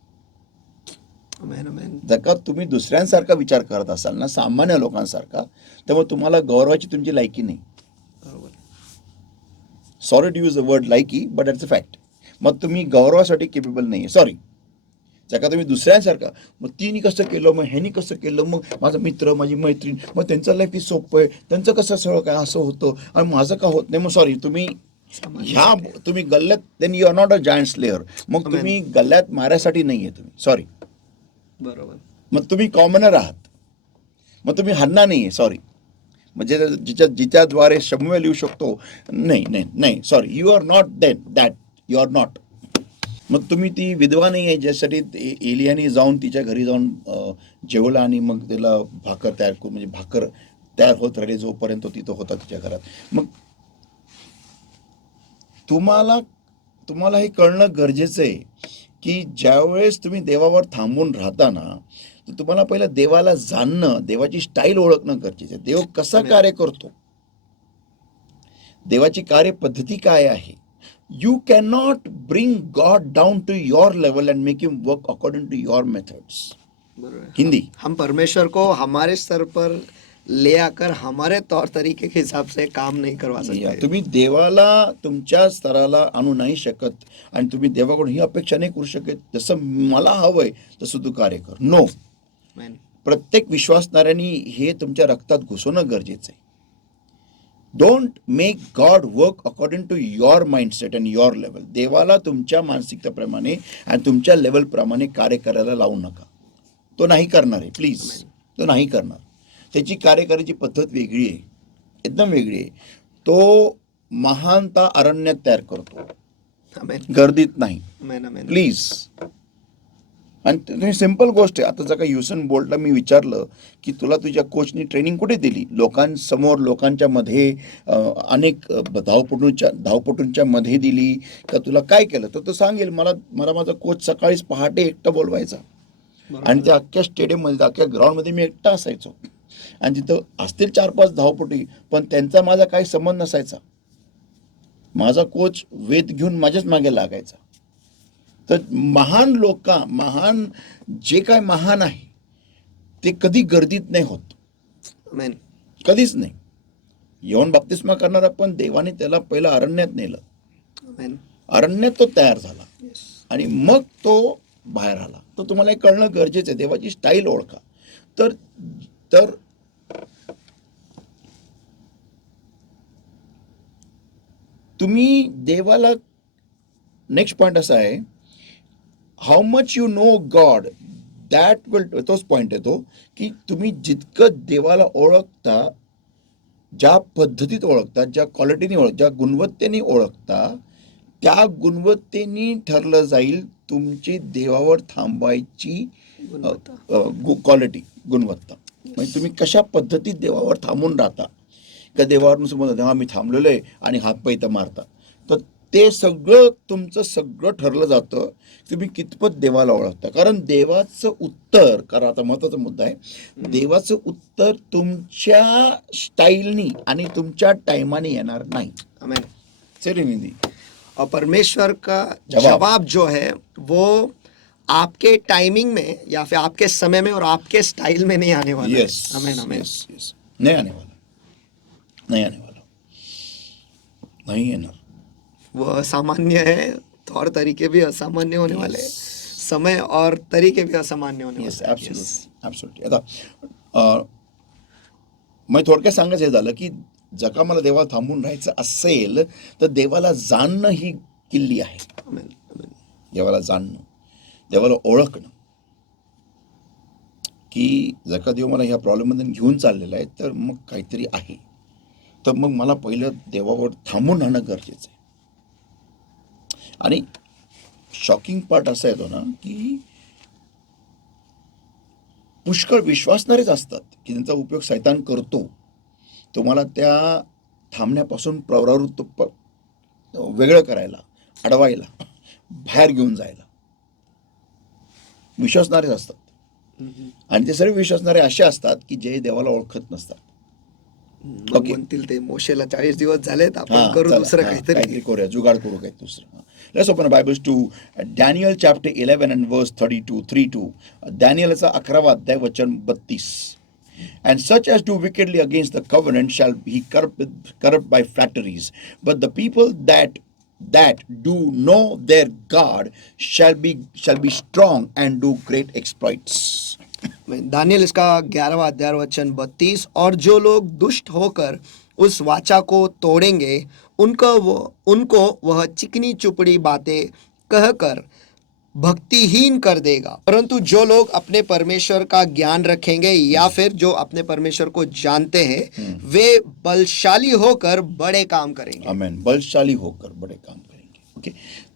जर का तुम्ही दुसऱ्यांसारखा विचार करत असाल ना, सामान्य लोकांसारखा, त्यामुळे तुम्हाला गौरवाची तुमची लायकी नाही. Sorry to use the word लायकी, बट इट्स अ फॅक्ट. मग तुम्ही गौरवासाठी केपेबल नाही आहे. सॉरी. जर का तुम्ही दुसऱ्यांसारखा, मग तिने कसं केलं, मग ह्यानी कसं केलं, मग माझा मित्र, माझी मैत्रीण, मग त्यांचं लाईफ सोपं आहे, त्यांचं कसं सगळं काय असं होतं आणि माझं का होत नाही. मग सॉरी, तुम्ही गल्ल्यात, then you are not a giant slayer. मग तुम्ही गल्ल्यात मारायसाठी नाही आहे तुम्ही. सॉरी. बरोबर. मग तुम्ही कॉमनर आहात. मग तुम्ही हन्ना नाही आहे. सॉरी. म्हणजे जिच्याद्वारे शम्य लिहू शकतो. नाही नाही नाही, sorry, you are not that, you are not. मग तुम्ही ती विधवा नाही आहे ज्यासाठी एलियाने जाऊन तिच्या घरी जाऊन जेवला आणि मग त्याला भाकर तयार करून, म्हणजे भाकर तयार होत राहिली जोपर्यंत तिथं होता तिच्या घरात. मग तुम्हाला हे कळणं गरजेचं आहे की ज्यावेळेस तुम्ही देवावर थांबून राहता ना, तर तुम्हाला पहिलं देवाला जाणणं, देवाची स्टाईल ओळखणं गरजेचं आहे. देव कसा कार्य करतो, देवाची कार्यपद्धती काय आहे. You can not bring God down to your level and make him work according to your methods. Hindi. हम परमेश्वर को हमारे स्तर पर ले आकर हमारे तौर तरीके के हिसाब से काम नहीं करवा सकते. तुम्ही देवाला तुमच्या स्तराला आणू नाही शकत आणि तुम्ही देवाकडून ही अपेक्षा नाही करू शकत जसं मला हवंय तसं तू कार्य कर. नो. प्रत्येक विश्वासणाऱ्यांनी हे तुमच्या रक्तात घुसवणं गरजेचं आहे. Don't make God work according to your mindset and your level. देवाला तुमच्या मानसिकतेप्रमाणे आणि तुमच्या लेवलप्रमाणे कार्य करायला लावू नका. तो नाही करणार आहे. प्लीज, तो नाही करणार. त्याची कार्य करायची पद्धत वेगळी आहे, एकदम वेगळी आहे. तो महानता अरण्यात तयार करतो, गर्दीत नाही. प्लीज. आणि तुम्ही सिंपल गोष्ट आहे. आता जर का युसेन बोल्टला मी विचारलं की तुला तुझ्या कोचनी ट्रेनिंग कुठे दिली, लोकांसमोर, लोकांच्या मध्ये, अनेक धावपटूंच्या मध्ये दिली का, तुला काय केलं, तर तो सांगेल मला माझा कोच सकाळीच पहाटे एकटा बोलवायचा आणि त्या अख्ख्या स्टेडियममध्ये, अख्ख्या ग्राउंडमध्ये मी एकटा असायचो आणि तिथं असतील 4-5 धावपटू, पण त्यांचा माझा काही संबंध नसायचा. माझा कोच वेध घेऊन माझ्याच मागे लागायचा. तर महान जे काय महान आहे ते कधी गर्दीत नाही होत, कधीच नाही. यौन बाप्तिस्मा करणारा पण देवाने त्याला पहिला अरण्यात नेलं, अरण्यात तो तयार झाला आणि मग तो बाहेर आला. तर तुम्हाला हे कळणं गरजेचं आहे. देवाची स्टाईल ओळखा. तर तुम्ही देवाला, नेक्स्ट पॉइंट असा आहे, how much you know God that will, तोच पॉइंट आहे तो, की तुम्ही जितकं देवाला ओळखता, ज्या पद्धतीत ओळखता, ज्या क्वालिटीने ज्या गुणवत्तेने ओळखता, त्या गुणवत्तेने ठरलं जाईल तुमची देवावर थांबायची क्वालिटी, गुणवत्ता. म्हणजे तुम्ही कशा पद्धतीत देवावर थांबून राहता. का देवावर नुसतं म्हणता हा मी थांबलेलो आहे आणि हातपाय तर मारता, तर ते सगळं तुमचं सगळं ठरलं जातं तुम्ही कितपत देवाला ओळखता. कारण देवाचं उत्तर, कारण आता महत्त्वाचा मुद्दा आहे, देवाचं उत्तर तुमच्या स्टाईलनी आणि तुमच्या टाइमाने येणार नाही. हिंदी. और परमेश्वर का जवाब जो है वो आपके टाइमिंग में या फिर आपके समय में और आपके स्टाइल में नहीं आने वाला. यस, आमेन, आमेन. नहीं आने वाला, नहीं आने वाला, नहीं येणार. वो असामान्य है, तौर तरीके भी असामान्य होने वाले हैं, समय और तरीके भी असामान्य होने वाले हैं. एब्सोल्युटली. आता मग थोडक्यात सांगायचं हे झालं की जर मला देवाला थांबून राहायचं असेल तर देवाला जाणणं ही किल्ली आहे. आमेन, आमेन. देवाला जाणणं, देवाला ओळखणं, की जर का देव मला ह्या प्रॉब्लेममध्ये घेऊन चाललेला आहे तर मग काहीतरी आहे, तर मग मला पहिलं देवावर थांबून राहणं गरजेचं आहे. आणि शॉकिंग पार्ट असा येतो ना की पुष्कळ विश्वासणारेच असतात की त्यांचा उपयोग सैतान करतो तुम्हाला त्या थांबण्यापासून प्रवृत्त वेगळं करायला, अडवायला, बाहेर घेऊन जायला. विश्वासणारेच असतात. आणि ते सर्व विश्वासणारे असे असतात की जे देवाला ओळखत नसतात. मग म्हणतील ते मोशेला 40 दिवस झालेत, आपण हां, करू चला, दुसरं हां, काहीतरी. काहीतरी करूया, जुगाड करू काही दुसरं. Let's open Bibles to Daniel chapter 11 and verse 32. डॅनियलचा 11वा अध्याय वचन 32. And such as do wickedly against the covenant shall be corrupt by flatteries, but the people that do know their God shall be strong and do great exploits. Daniel इसका 11वां अध्याय वचन 32, और जो लोग दुष्ट होकर उस वाचा को तोड़ेंगे उनको वह चिकनी चुपड़ी बातें कहकर भक्तिहीन कर देगा, परंतु जो लोग अपने परमेश्वर का ज्ञान रखेंगे या फिर जो अपने परमेश्वर को जानते हैं वे बलशाली होकर बड़े काम करेंगे. आमेन. बलशाली होकर बडे काम करेंगे. ओके,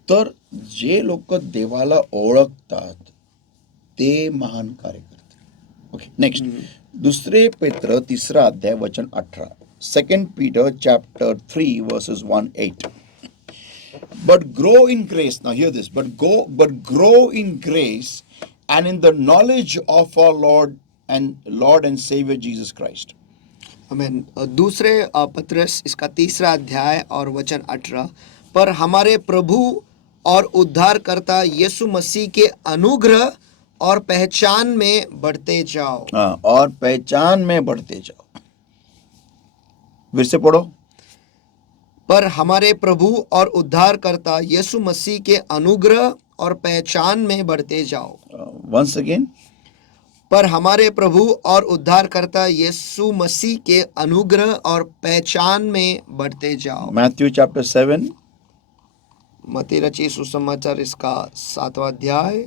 तर जे लोक देवाला ओळखतात ते महान कार्य करतात. ओके, नेक्स्ट दुसरे पेत्र 3रा अध्याय वचन 18. 2 Peter chapter 3 verses 1-8. But grow in grace. Now hear this. But grow in grace and in the knowledge of our Lord and Savior Jesus Christ. आमीन. दूसरे पत्रस इसका 3रा अध्याय और वचन 18, पर हमारे प्रभु और उद्धारकर्ता यीशु मसीह के अनुग्रह और पहचान में बढ़ते जाओ. हाँ, और पहचान में बढ़ते जाओ. फिर से पढ़ो. पर हमारे प्रभु और उद्धारकर्ता यीशु मसीह के अनुग्रह और पहचान में बढ़ते जाओ. वंस अगेन. पर हमारे प्रभु और उद्धारकर्ता यीशु मसीह के अनुग्रह और पहचान में बढ़ते जाओ. मैथ्यू चैप्टर 7 मत्ती रचित सुसमाचार इसका 7वां अध्याय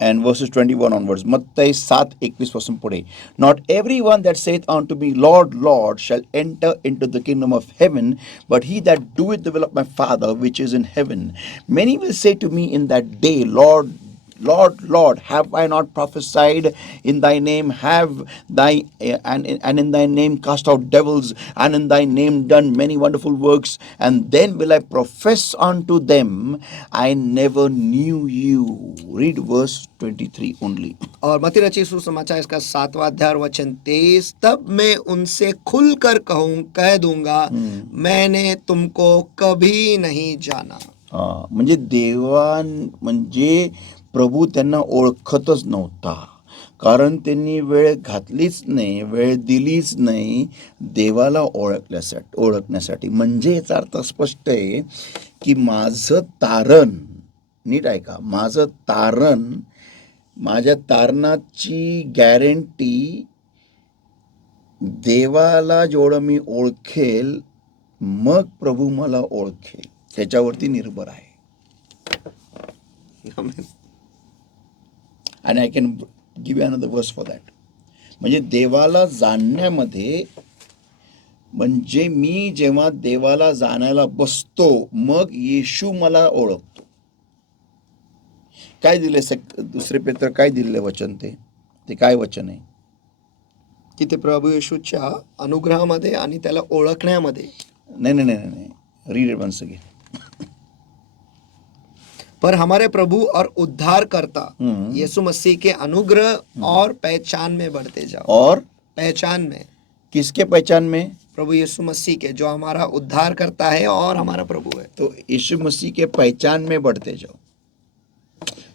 and verses 21 onwards. मत्तई 7:21 पासून पुढे. Not everyone that saith unto me, Lord, Lord, shall enter into the kingdom of heaven, but he that doeth the will of my Father which is in heaven. Many will say to me in that day, Lord, Lord, Lord, have I not prophesied in thy name, and in thy name cast out devils, and in thy name done many wonderful works? And then will I profess unto them, I never knew you. Read verse 23 only. और मत्ती रचित सुसमाचार इसका 7वां अध्याय और वचन 23, तब मैं उनसे खुलकर कह दूंगा, मैंने तुमको कभी नहीं जाना. म्हणजे म्हणजे प्रभू त्यांना ओळखतच नव्हता, कारण त्यांनी वेळ घातलीच नाही, वेळ दिलीच नाही देवाला ओळखण्यासाठी. म्हणजे याचा अर्थ स्पष्ट आहे की माझं तारण, नीट ऐका, माझं तारण, माझ्या तारणाची गॅरंटी देवाला जेवढं मी ओळखेल मग प्रभू मला ओळखेल त्याच्यावरती निर्भर आहे. आणि I can give you another वर्स फॉर दॅट. म्हणजे देवाला जाणण्यामध्ये, म्हणजे मी जेव्हा देवाला जाणायला बसतो मग येशू मला ओळखतो. काय दिले दुसरे पेत्र काय दिलेलं वचन, ते काय वचन आहे की ते प्रभू येशूच्या अनुग्रहामध्ये आणि त्याला ओळखण्यामध्ये. नहीं, रीड इट वंस अगेन. पर हमारे प्रभु और उद्धारकर्ता यीशु मसीह के अनुग्रह और पहचान में बढ़ते जाओ. और पहचान में, किसके पहचान में? प्रभु यीशु मसीह के, जो हमारा उद्धार करता है और हमारा प्रभु है. तो यीशु मसीह के पहचान में बढ़ते जाओ.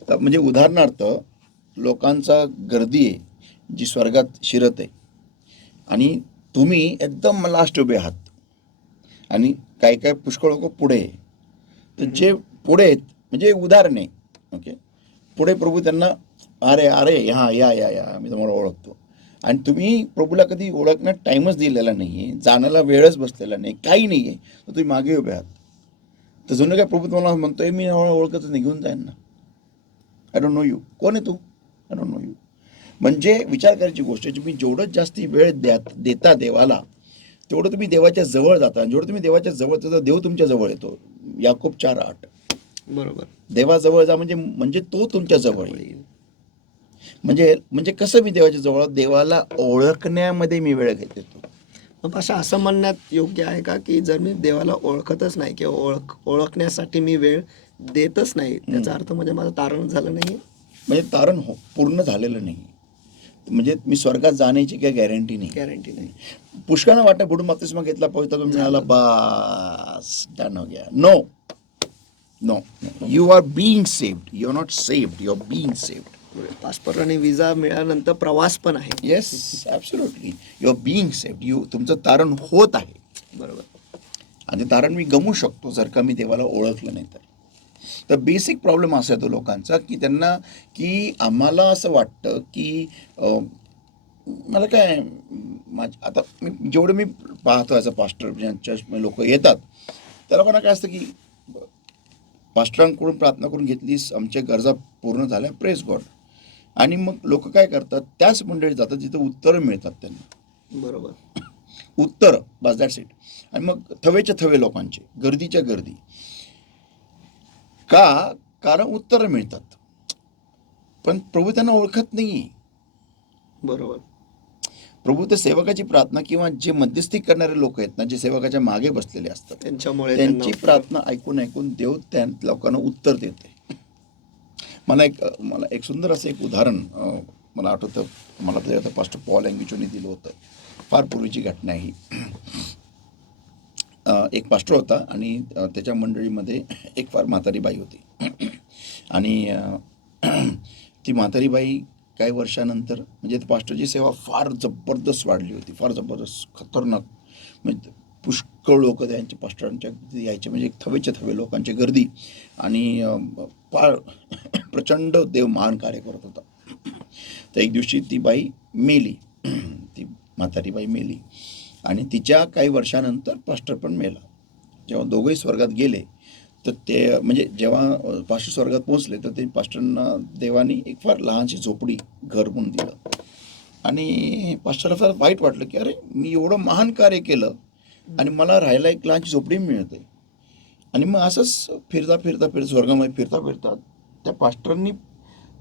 तर म्हणजे उदाहरणार्थ लोकांचा गर्दी आहे जी स्वर्गात शिरत आहे आणि तुम्ही एकदम लास्ट उभे आहात आणि काही पुष्कळ लोक पुढे आहे. तर जे पुढे आहेत म्हणजे उदाहरण आहे. ओके, पुढे प्रभू त्यांना अरे अरे हां या या या मी तुम्हाला ओळखतो. आणि तुम्ही प्रभूला कधी ओळखण्यात टाईमच दिलेला नाही आहे, जाण्याला वेळच बसलेला नाही, काही नाही आहे, तर तुम्ही मागे उभे आहात. तर जणू काय प्रभू तुम्हाला म्हणतोय मी ओळखतच नाही, घेऊन जाईन ना. I don't know you. कोण आहे तू? I don't know you. म्हणजे विचार करायची गोष्ट आहे, तुम्ही जेवढं जास्ती वेळ देता देवाला, तेवढं तुम्ही देवाच्या जवळ जाता. जेवढं तुम्ही देवाच्या जवळ जाता, देव तुमच्या जवळ येतो. याकूब 4:8. बरोबर. देवाजवळ जा म्हणजे म्हणजे तो तुमच्या जवळ येईल. म्हणजे म्हणजे कसं मी देवाच्या जवळ? देवाला ओळखण्यामध्ये मी वेळ घेतो. मग असं म्हणण्यात योग्य आहे का की जर मी देवाला ओळखतच नाही किंवा ओळखण्यासाठी मी वेळ देतच नाही, त्याचा अर्थ म्हणजे माझं तारण झालं नाही? म्हणजे तारण पूर्ण झालेलं नाही. म्हणजे मी स्वर्गात जाण्याची काही गॅरंटी नाही. गॅरंटी नाही. पुष्कळानं वाटतं बुडून बप्तिस्मा घेतला, पवित्र मिळाला, बास डन हो गया. No no, you are being saved. You are not saved, you are being saved. Passport आणि विजा मिळाल्यानंतर प्रवास पण आहे. Yes, absolutely. You are being saved. तुमचं तारण होत आहे. बरोबर. आणि तारण मी गमू शकतो जर का मी देवाला ओळखलं नाही तर. तर बेसिक प्रॉब्लेम असा येतो लोकांचा की त्यांना की आम्हाला असं वाटतं की मला काय आता जेवढं मी पाहतो ॲज अ पास्टर, ज्यांच्या लोक येतात त्या लोकांना काय असतं की पास्टरांकडून प्रार्थना करून घेतलीस, आमच्या गरजा पूर्ण झाल्या, प्रेस गॉड. आणि मग लोक काय करतात, त्याच मंडळीत जातात जिथं उत्तरं मिळतात त्यांना. बरोबर. उत्तर बस, दॅट्स इट. आणि मग थवेच्या थवे लोकांचे, गर्दीच्या गर्दी. का? कारण उत्तरं मिळतात, पण प्रभू त्यांना ओळखत नाही. बरोबर. प्रभू तर सेवकाची प्रार्थना किंवा जे मध्यस्थी करणारे लोक आहेत ना, जे सेवकाच्या मागे बसलेले असतात, त्यांच्यामुळे त्यांची प्रार्थना ऐकून ऐकून देव त्या लोकांना उत्तर देते. मला एक सुंदर असं एक उदाहरण मला आठवतं. मला ते पास्टर पॉल अँगिचोने दिलं होतं. फार पूर्वीची घटना ही. एक पास्टर होता आणि त्याच्या मंडळीमध्ये एक फार म्हातारी बाई होती. आणि ती म्हातारी बाई काही वर्षानंतर, म्हणजे पास्टरची सेवा फार जबरदस्त वाढली होती, फार जबरदस्त, खतरनाक. म्हणजे पुष्कळ लोक त्यांच्या पास्टरांच्या यायचे, म्हणजे थवेच्या थवे लोकांची गर्दी. आणि फार प्रचंड देव महान कार्य करत होता. तर एक दिवशी ती बाई मेली, ती म्हातारी बाई मेली. आणि तिच्या काही वर्षानंतर पास्टर पण मेला. जेव्हा दोघंही स्वर्गात गेले तर ते, म्हणजे जेव्हा पास्टर स्वर्गात पोहोचले तर ते पास्टरना देवानी एक फार लहानशी झोपडी, घर म्हणून दिलं. आणि पास्टरला फार वाईट वाटलं की अरे, मी एवढं महान कार्य केलं आणि मला राहायला एक लहानशी झोपडी मिळते. आणि मग असंच फिरता फिरता स्वर्गामध्ये फिरता फिरता त्या पास्टरनी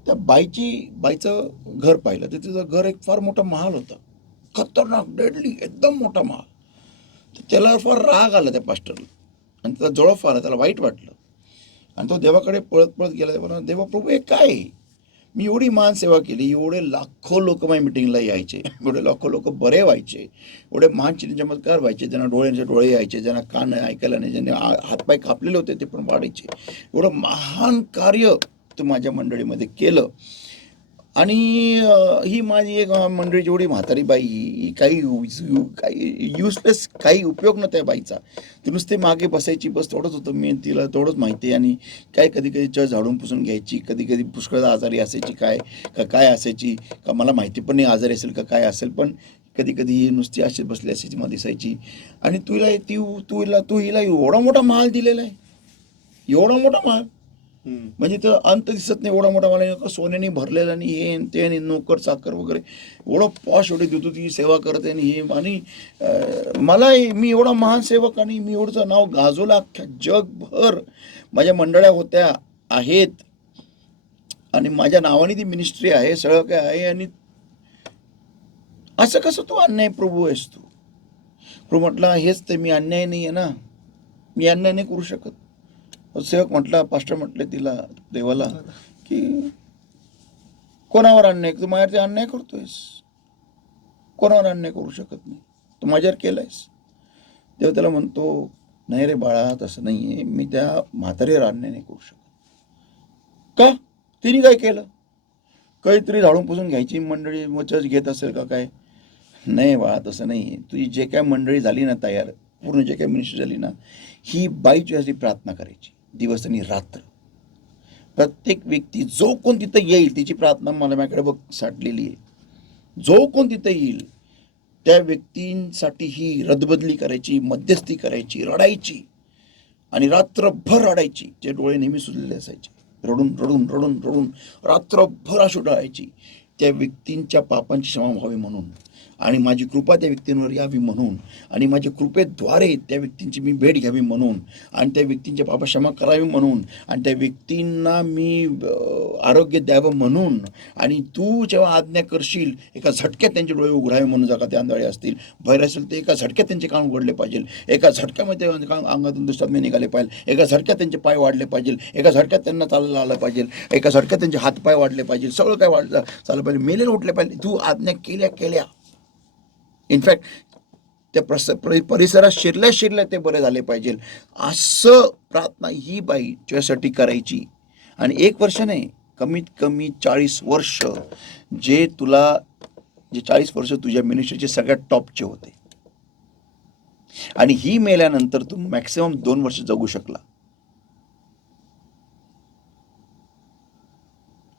त्या बाईचं घर पाहिलं. तर तिचं घर एक फार मोठा महाल होता, खतरनाक, डेडली, एकदम मोठा महाल. तर त्याला फार राग आला त्या पास्टरला आणि त्याला जळफ आला, त्याला वाईट वाटलं. आणि तो देवाकडे पळत पळत गेला. तेव्हा देवा, प्रभू हे काय? मी एवढी महान सेवा केली, एवढे लाखो लोक माझ्या मिटिंगला यायचे, एवढे लाखो लोक बरे व्हायचे, एवढे महान चिन्ह चमत्कार व्हायचे, ज्यांना डोळ्यांचे डोळे यायचे, ज्यांना कान ऐकायला नाही, ज्यांनी हातपाय कापलेले होते ते पण वाढायचे. एवढं महान कार्य तू माझ्या मंडळीमध्ये केलं. आणि ही माझी एक मंडळी जेवढी म्हातारी बाई, ही काही युजलेस, काही उपयोग नव्हता त्या बाईचा. ती नुसते मागे बसायची, बस तेवढंच होतं. मी तिला तेवढंच माहिती. आणि काय कधी कधी चर्च झाडून पुसून घ्यायची, कधी कधी पुष्कळ आजारी असायची, काय असायची का मला माहिती पण नाही, आजारी असेल का काय असेल, पण कधी कधी नुसती अशी बसली असायची, मला दिसायची. आणि तू हिला एवढा मोठा महाल दिलेला आहे, एवढा मोठा महाल, म्हणजे तर अंत दिसत नाही, एवढा मोठा मला सोन्याने भरलेला. आणि हे ते आणि नोकर चाकर वगैरे, एवढं पॉश, एवढी ती सेवा करते. आणि हे, आणि मला, मी एवढा महान सेवक आणि मी एवढंचं नाव गाजवलं अख्ख्या जगभर, माझ्या मंडळ्या होत्या, आहेत, आणि माझ्या नावाने ती मिनिस्ट्री आहे, सगळं काय आहे. आणि असं कसं तू अन्याय प्रभू आहेस तू? प्रभू म्हटलं, हेच तर मी अन्याय नाही आहे ना, मी अन्याय नाही करू शकत. सेवक म्हटला, पास्टर म्हटले तिला, देवाला, की कोणावर अन्याय? तू माझ्यावरती अन्याय करतोयस, कोणावर अन्याय करू शकत नाही, तू माझ्यावर केलायस. देव त्याला म्हणतो, नाही रे बाळा, तसं नाही आहे, मी त्या म्हातारीवर अन्याय नाही करू शकत. का? तिने काय केलं? काहीतरी झाडून पुसून घ्यायची मंडळी, मग चर्च घेत असेल का काय? नाही बाळा, तसं नाही आहे. तुझी जे काय मंडळी झाली ना तयार, पूर्ण जे काय मिनिस्ट्री झाली ना, ही बाईची अशी प्रार्थना करायची दिवस आणि रात्र. प्रत्येक व्यक्ती जो कोण तिथं येईल, तिची प्रार्थना मला माझ्याकडे बघ साठलेली आहे. जो कोण तिथे येईल त्या व्यक्तींसाठी ही रदबदली करायची, मध्यस्थी करायची, रडायची आणि रात्रभर रडायची. जे डोळे नेहमी सुजलेले असायचे, रडून रडून रडून रडून रात्रभर अशी रडायची, त्या व्यक्तींच्या पापांची क्षमा व्हावी म्हणून, आणि माझी कृपा त्या व्यक्तींवर यावी म्हणून, आणि माझ्या कृपेद्वारे त्या व्यक्तींची मी भेट घ्यावी म्हणून, आणि त्या व्यक्तींच्या पाप क्षमा करावी म्हणून, आणि त्या व्यक्तींना मी आरोग्य द्यावं म्हणून, आणि तू जेव्हा आज्ञा करशील एका झटक्यात त्यांचे डोळे उघडावे म्हणून. जर का ते आंधळे असतील, बहिरे असेल तर एका झटक्यात त्यांचे कान उघडले पाहिजे, एका झटक्यामध्ये अंगातून दुष्टात्मे निघाले पाहिजे, एका झटक्यात त्यांचे पाय वाढले पाहिजे, एका झटक्यात त्यांना चालायला आलं पाहिजे, एका झटक्यात त्यांचे हातपाय वाढले पाहिजे, सगळं काय वाढलं चाललं पाहिजे, मेलेले उठले पाहिजे. तू आज्ञा केल्या इनफॅक्ट त्या परिसरात शिरल्या ते बरे झाले पाहिजे. असं प्रार्थना ही बाई तुझ्यासाठी करायची. आणि 1 वर्ष नाही, कमीत कमी 40 वर्ष, जे 40 वर्ष तुझ्या मिनिस्ट्रीचे सगळ्यात टॉपचे होते. आणि ही मेल्यानंतर तू मॅक्सिमम 2 वर्ष जगू शकला,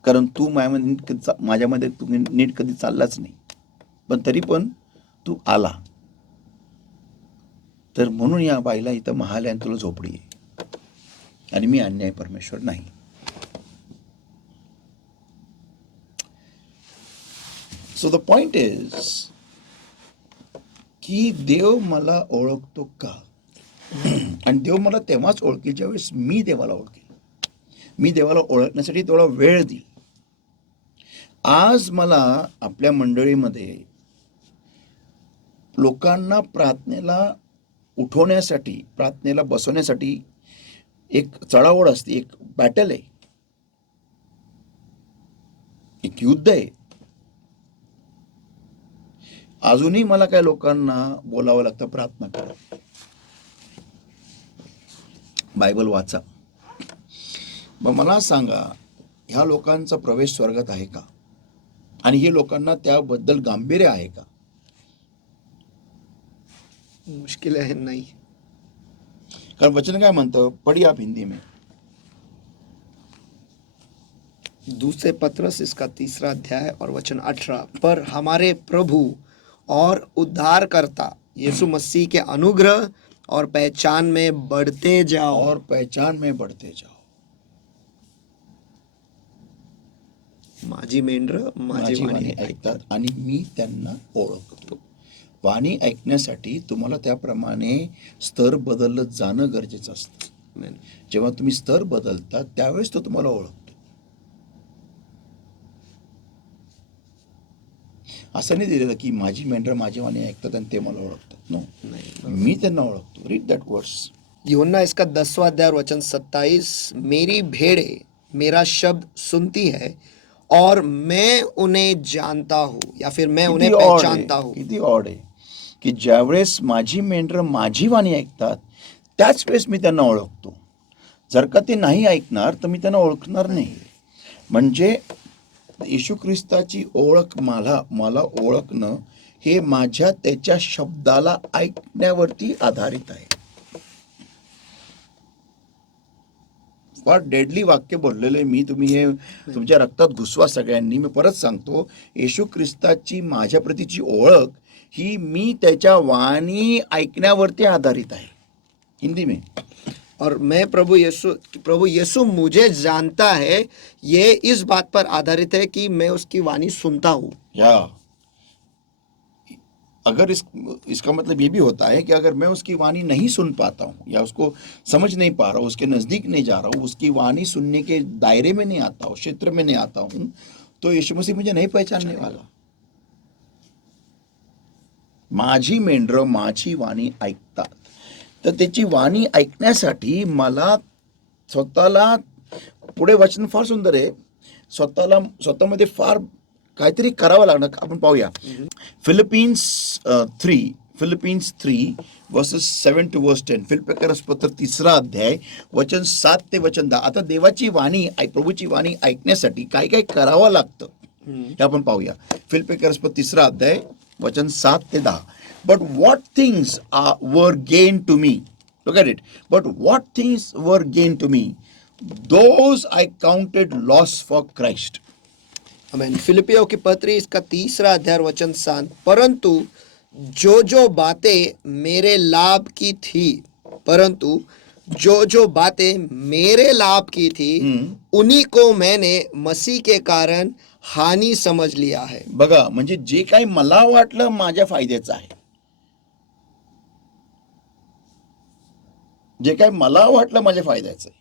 कारण तू माझ्यामध्ये तू नीट कधी चाललाच नाही. पण तरी पण तू आला. तर म्हणून या बाईला इथं महालयान तुला झोपडी आहे, आणि मी अन्याय परमेश्वर नाही. सो द पॉइंट इज की देव मला ओळखतो का? आणि देव मला तेव्हाच ओळखेल ज्यावेळेस मी देवाला ओळखेल. मी देवाला ओळखण्यासाठी थोडा वेळ देईल. आज मला आपल्या मंडळीमध्ये लोकांना प्रार्थनेला उठवण्यासाठी, प्रार्थनेला बसवण्यासाठी एक चढाओढ असते, एक बॅटल आहे, एक युद्ध आहे. अजूनही मला काय लोकांना बोलावं लागतं, प्रार्थना करा, बायबल वाचा. मग मला सांगा, ह्या लोकांचा प्रवेश स्वर्गात आहे का? आणि हे लोकांना त्याबद्दल गांभीर्य आहे का? मुश्किल है नहीं. कारण वचन काय म्हणतं, पढ़िए आप हिंदी में. दूसरे पत्रस इसका 3 अध्याय और वचन 18, पर हमारे प्रभु और उद्धारकर्ता यीशु मसीह के अनुग्रह और पहचान में बढ़ते जाओ. और पहचान में बढ़ते जाओ. माझी मेंढरं माझी वाणी ऐकतात आणि मी त्यांना ओळखतो. वाणी ऐकण्यासाठी तुम्हाला त्याप्रमाणे स्तर बदलत जाणं गरजेचं असतं. जेव्हा तुम्ही स्तर बदलता त्यावेळेस तो तुम्हाला ओळखतो. असं नाही दिलेलं की माझी मेंढरं माझी वाणी ऐकतात आणि ते मला ओळखतात. नो, मी त्यांना ओळखतो. Read that words. यूहन्ना इसका 10वां अध्याय वचन 27, मेरी भेड़ें मेरा शब्द सुनती है और मैं उन्हें जानता हूँ, या फिर मैं उन्हें पहचानता हूँ. किती ऑड आहे की ज्यावेळेस माझी मेंढरं माझी वाणी ऐकतात त्याच वेळेस मी त्यांना ओळखतो. जर का ते नाही ऐकणार तर मी त्यांना ओळखणार नाही. म्हणजे येशू ख्रिस्ताची ओळख मला ओळखणं हे माझ्या त्याच्या शब्दाला ऐकण्यावरती आधारित आहे. फार डेडली वाक्य बोललेले मी, तुम्ही हे तुमच्या रक्तात घुसवा सगळ्यांनी. मी परत सांगतो, येशू ख्रिस्ताची माझ्या प्रतीची ओळख ही मी त्याच्या वाणी ऐकण्यावरती आधारित आहे. हिंदी में, और मैं प्रभु यीशु मुझे जानता है, ये इस बात पर आधारित है कि मैं उसकी वाणी सुनता हूँ. या अगर इसका मतलब ये भी होता है कि अगर मैं उसकी वाणी नहीं सुन पाता हूँ या उसको समझ नहीं पा रहा हूँ, उसके नज़दीक नहीं जा रहा हूँ, उसकी वाणी सुनने के दायरे में नहीं आता हूँ, क्षेत्र में नहीं आता हूँ, तो यीशु मसीह मुझे नहीं पहचानने वाला. माझी मेंढरं माझी वाणी ऐकतात. तर त्याची वाणी ऐकण्यासाठी मला स्वतःला, पुढे वचन फार सुंदर आहे, स्वतःमध्ये फार काहीतरी करावं लागणार. आपण पाहूया फिलिपिन्स 3 वर्सेस 7 to verse 10. फिलिप्पियर्स पत्र 3 अध्याय वचन 7 ते वचन 10. आता देवाची वाणी, प्रभूची वाणी ऐकण्यासाठी काय काय करावं लागतं हे आपण पाहूया. फिलिप्पियर्स पत्र 3 अध्याय वचन 7 ते 10. But what things were gained to me? Look at it. But what things were gained to me? Those I counted loss for Christ. आमीन। फिलिपियों की पत्री इसका 3 अध्याय वचन 7, परंतु जो बातें मेरे लाभ की थी, परंतु जो बातें मेरे लाभ की थी, उन्हीं को मैंने मसीह के कारण हानि समझ लिया है। बघा, म्हणजे जे काही मला वाटलं माझ्या फायद्याचं आहे, जे काही मला वाटलं माझ्या फायद्याचं आहे.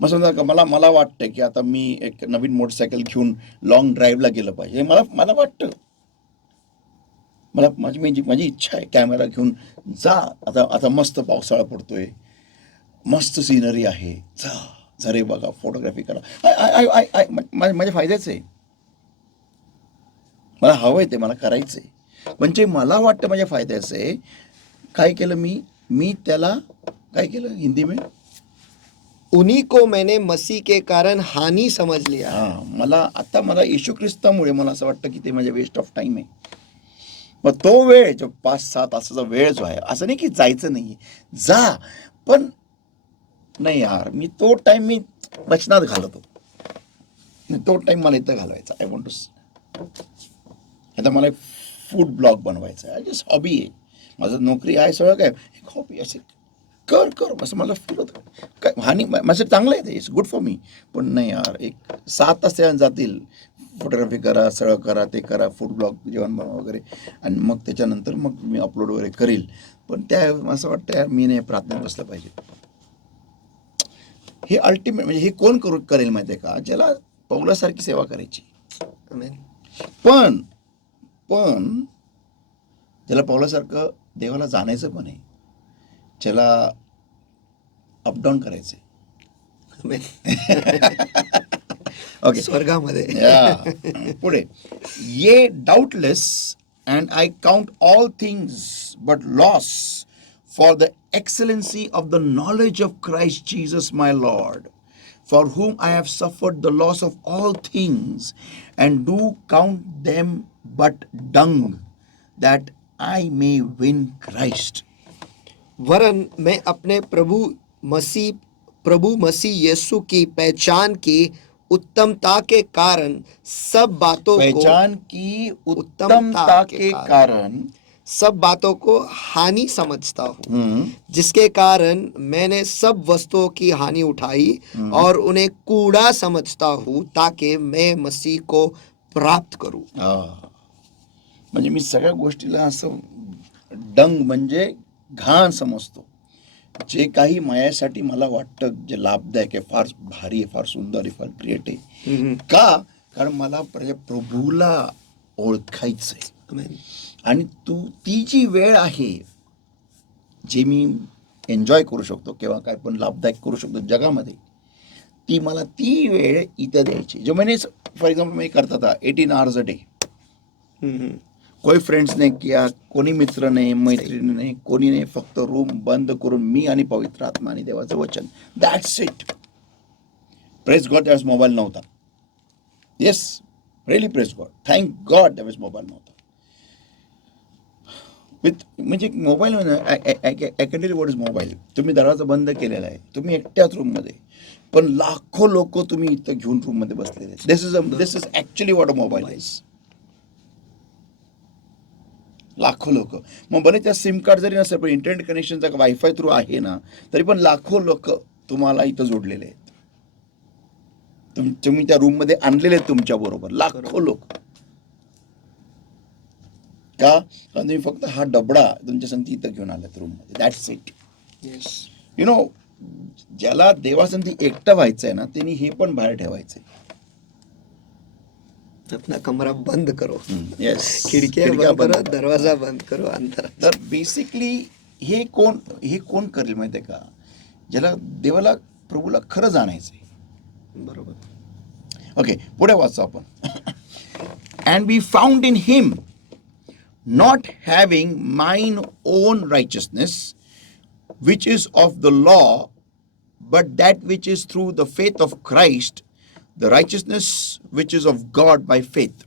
मग समजा का मला वाटतं की आता मी एक नवीन मोटरसायकल घेऊन लॉंग ड्राईव्हला गेलं पाहिजे, हे मला वाटतं. माझी इच्छा आहे, कॅमेरा घेऊन जा. आता मस्त पावसाळा पडतोय, मस्त सिनरी आहे, जा झरे बघा, फोटोग्राफी करा. माझ्या फायद्याचं आहे, मला हवंय ते, मला करायचंय. म्हणजे मला वाटतं माझ्या फायद्याचं आहे. काय केलं मी त्याला काय केलं हिंदी में, उन्हीं को मैंने मसीह के कारण हानि समझ लिया। मला येशू ख्रिस्तामुळे मला असं वाटतं की ते माझ्या वेस्ट ऑफ टाइम आहे. मग तो वेळ जो 5-6 तासाचा वेळ जो आहे, असं नाही की जायचं नाही, जा, पण नाही यार, मी तो टाइम मी वचनात घालतो, तो टाइम मला इथं घालवायचा. आय वॉन्ट टू, आता मला फूड ब्लॉग बनवायचा आहे, जस्ट हॉबी आहे, माझं नोकरी आहे, सगळं काय एक हॉबी असे कर असं मला फील होतं. काय हानी माझं चांगलं आहे, ते इट्स गुड फॉर मी, पण नाही यार, एक 7 तास जातील, फोटोग्राफी करा, सगळं करा, ते करा, फूड ब्लॉग, जेवण बनवा वगैरे, आणि मग त्याच्यानंतर मग मी अपलोड वगैरे करील. पण त्या असं वाटतं यार, मी नाही प्रार्थना बसलं पाहिजे. हे अल्टिमेट म्हणजे हे कोण करेल माहिती आहे का, ज्याला पौलासारखी सेवा करायची. पण ज्याला पौलासारखं देवाला जाणायचं पण आहे, ज्याला अपडाऊन करायचंय. ओके, स्वर्गामध्ये. पुढे, yea doubtless and I count all things but loss for the excellency of the knowledge of Christ Jesus my Lord, for whom I have suffered the loss of all things, and do count them but dung, that I may win Christ. वरन मैं अपने प्रभु मसीह यीशु की पहचान की उत्तमता के कारण सब बातों को, पहचान की उत्तमता के कारण सब बातों को हानि समझता हूँ, जिसके कारण मैंने सब वस्तुओं की हानि उठाई और उन्हें कूड़ा समझता हूँ, ताकि मैं मसीह को प्राप्त करूं. म्हणजे मी सगळ्या गोष्टीला असं डंग म्हणजे घाण समजतो. जे काही माझ्यासाठी मला वाटतं जे लाभदायक आहे, फार भारी आहे, फार सुंदर आहे, फार ग्रेट आहे. का? कारण मला प्रभूला ओळखायचंय, आणि ती जी वेळ आहे जे मी एन्जॉय करू शकतो किंवा काय पण लाभदायक करू शकतो जगामध्ये, ती मला ती वेळ इथं द्यायची. जो मैंने फॉर एग्जाम्पल मी करता था 18 आवर्स अ डे, कोई फ्रेंड्स नाही किया, कोणी मित्र नाही, मैत्रिणी नाही, कोणी नाही, फक्त रूम बंद करून मी आणि पवित्र आत्मा आणि देवाचं वचन, दॅट्स इट. प्रेज गॉड, त्यावेळेस मोबाईल नव्हता. Yes, really praise God, thank God त्यावेळेस मोबाईल नव्हता. म्हणजे मोबाईल ॲकॅडली वॉट इज मोबाईल, तुम्ही दरवाजा बंद केलेला आहे, तुम्ही एकट्याच रूममध्ये, पण लाखो लोक तुम्ही इथं घेऊन रूममध्ये बसलेले आहेत. This is actually what a mobile is. लाखो लोक, मग भले त्या सिम कार्ड जरी नसेल, पण इंटरनेट कनेक्शनचा वायफाय थ्रू आहे ना, तरी पण लाखो लोक तुम्हाला इथं जोडलेले आहेत. तुम्ही त्या रूममध्ये आणलेले आहेत तुमच्या बरोबर लाखो लोक. का? कारण तुम्ही फक्त हा डबडा तुमच्या संगती इथं घेऊन आलात रूममध्ये, दॅट्स इट. यु नो, ज्याला देवासंधी एकटं व्हायचं आहे ना, त्यांनी हे पण बाहेर ठेवायचंय. अपना कमरा बंद करो, येस, खिडक्या बंद करो, दरवाजा बंद करो, अंदर. तर बेसिकली हे कोण करेल माहिती आहे का, ज्याला देवाला प्रभूला खरं जाणायचंय. बरोबर. ओके, पुढे वाचू आपण. And be found in him, not having mine own righteousness, which is of the law, but that which is through the faith of Christ, the righteousness which is of God by faith.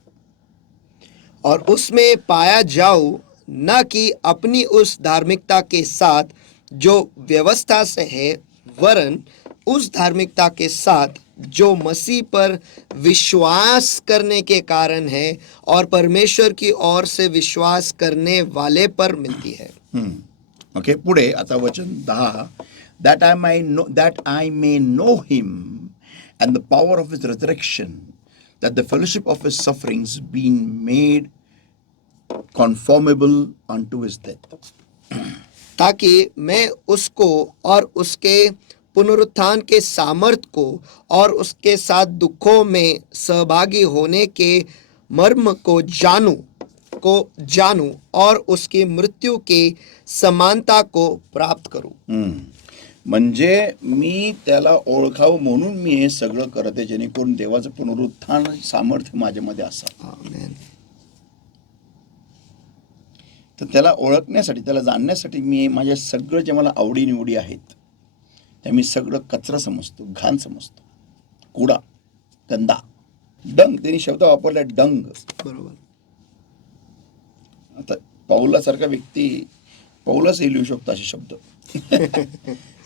और उसमें पाया जाऊं, न कि अपनी उस धार्मिकता के साथ जो व्यवस्था से है, वरन उस धार्मिकता के साथ जो मसीह पर विश्वास करने के कारण है और परमेश्वर की ओर से विश्वास करने वाले पर मिलती है. ओके, पुढे आता वचन 10, that I may know him and the power of his resurrection, that the fellowship of his sufferings being made conformable unto his death. ताकि मैं उसको और उसके पुनरुत्थान के सामर्थ को और उसके साथ दुखों में सहभागी होने के मर्म को जानूं और उसकी मृत्यू की समानता को प्राप्त करूं. म्हणजे मी त्याला ओळखावं म्हणून मी हे सगळं करते, जेणेकरून देवाचं पुनरुत्थान सामर्थ्य माझ्यामध्ये असावं. आमेन. तर त्याला ओळखण्यासाठी, त्याला जाणण्यासाठी मी माझ्या सगळं जे मला आवडीनिवडी आहेत त्या मी सगळं कचरा समजतो, घाण समजतो, कुडा, गंदा, डंग. त्यांनी शब्द वापरला डंग. बरोबर. आता पौलासारखा व्यक्ती पौलासही लिहू शकतो असे शब्द.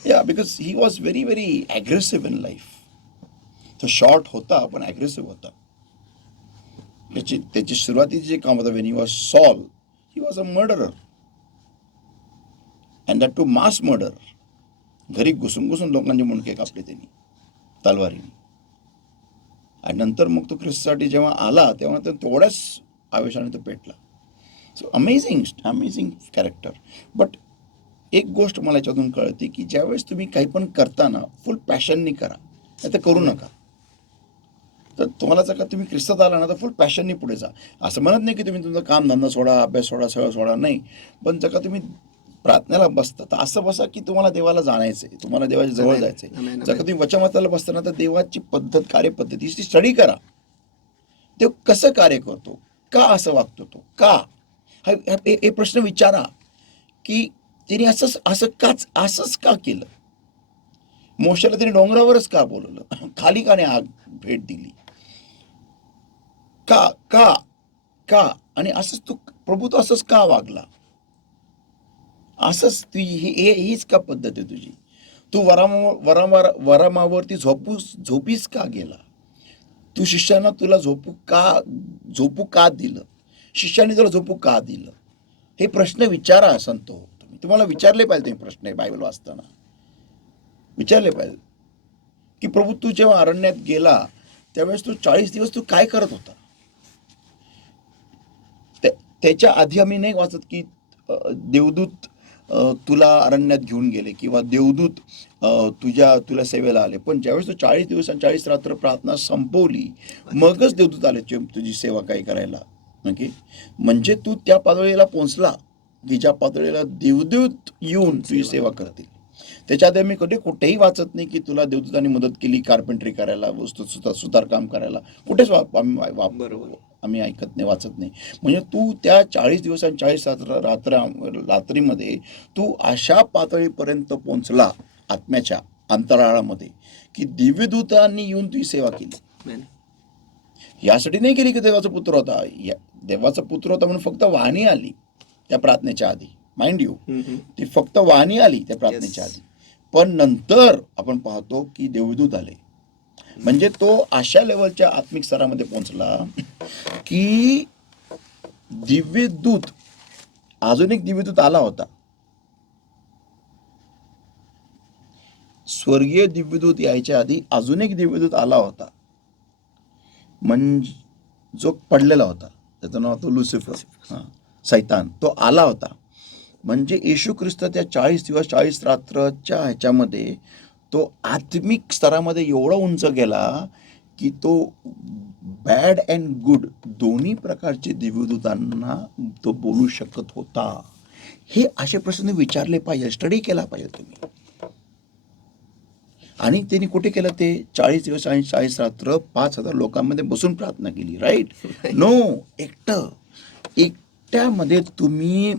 Yeah, because he was very very aggressive in life. तो शॉर्ट होता पण ॲग्रेसिव्ह होता. त्याची सुरुवातीचे जे काम होतं, when he was Saul, he was a murderer, and that too mass murder. घरी घुसून लोकांचे मुंडके कापले त्यांनी तलवारीने. आणि नंतर मग तो ख्रिस्तासाठी जेव्हा आला तेव्हा तो तेवढ्याच आवेशाने तो पेटला. So amazing character. बट एक गोष्ट मला याच्यातून कळते की ज्यावेळेस तुम्ही काही पण करताना फुल पॅशननी करा, नाही तर करू नका. तर तुम्हाला जर का तुम्ही ख्रिस्तात आला ना तर फुल पॅशननी पुढे जा. असं म्हणत नाही की तुम्ही तुमचं काम धंदा सोडा, अभ्यास सोडा, सगळं सोडा, नाही. पण जर का तुम्ही प्रार्थनेला बसता तर असं बसा की तुम्हाला देवाला जाणायचंय, तुम्हाला देवाच्या जवळ जायचंय. जर का तुम्ही वचनवाचायला बसताना तर देवाची पद्धत, कार्यपद्धतीची स्टडी करा. देव कसं कार्य करतो, का असं वागतो तो, का, हे प्रश्न विचारा की तिने असंच का केलं. मोशेला तिने डोंगरावरच का बोलवलं, खाली का नाही आग भेट दिली, का का का आणि असंच तू प्रभू, तो असंच का वागला, असंच हीच का पद्धत आहे तुझी. तू वरामावरती झोपीस का गेला, तू शिष्यांना तुला झोपू का दिलं, शिष्याने तुला झोपू का दिलं. हे प्रश्न विचारा संतो. तुम्हाला विचारले पाहिजे तुम्ही प्रश्न. बायबल वाचताना विचारले पाहिजे की प्रभू तू जेव्हा अरण्यात गेला त्यावेळेस तू 40 दिवस तू काय करत होता. त्याच्या आधी आम्ही नाही वाचत की देवदूत तुला अरण्यात घेऊन गेले किंवा देवदूत तुला सेवेला आले. पण ज्यावेळेस तू 40 दिवस आणि 40 रात्र प्रार्थना संपवली मगच देवदूत आले तुझी सेवा काय करायला. ओके, म्हणजे तू त्या पातळीला पोहोचला की ज्या पातळीला देवदूत येऊन तुझी सेवा करतील. त्याच्या आधी आम्ही कधी कुठेही वाचत नाही की तुला देवदूतांनी मदत केली कार्पेंट्री करायला, सुतारकाम करायला. कुठेच आम्ही ऐकत नाही, वाचत नाही. म्हणजे तू त्या 40 दिवस आणि 40 रात्रीमध्ये तू अशा पातळीपर्यंत पोहोचला आत्म्याच्या अंतराळामध्ये की दिव्यदूतांनी येऊन तुझी सेवा केली. यासाठी नाही केली की देवाचा पुत्र होता. देवाचा पुत्र होता म्हणून फक्त वाणी आली त्या प्रार्थनेच्या आधी. माइंड यू, ती फक्त वाणी आली त्या प्रार्थनेच्या आधी. पण नंतर आपण पाहतो की देवदूत आले. म्हणजे तो अशा लेवलच्या आत्मिक स्तरामध्ये पोहोचला की दिव्यदूत, अजून एक दिव्यदूत आला होता. स्वर्गीय दिव्यदूत यायच्या आधी अजून एक दिव्यदूत आला होता, म्हणजे जो पडलेला होता, त्याचं नाव होतं लुसिफर, सैतान. तो आला होता. म्हणजे येशू ख्रिस्त त्या 40 दिवस 40 रात्रच्या ह्याच्यामध्ये तो आत्मिक स्तरामध्ये एवढा उंच गेला की तो बॅड अँड गुड दोन्ही प्रकारचे दिव्यदूतांना तो बोलू शकत होता. हे असे प्रश्न विचारले पाहिजे, स्टडी केला पाहिजे तुम्ही. आणि त्यांनी कुठे केलं ते 40 दिवस आणि 40 रात्र 5,000 लोकांमध्ये बसून प्रार्थना केली. राईट? नो, एकट्यामध्ये तुम्ही,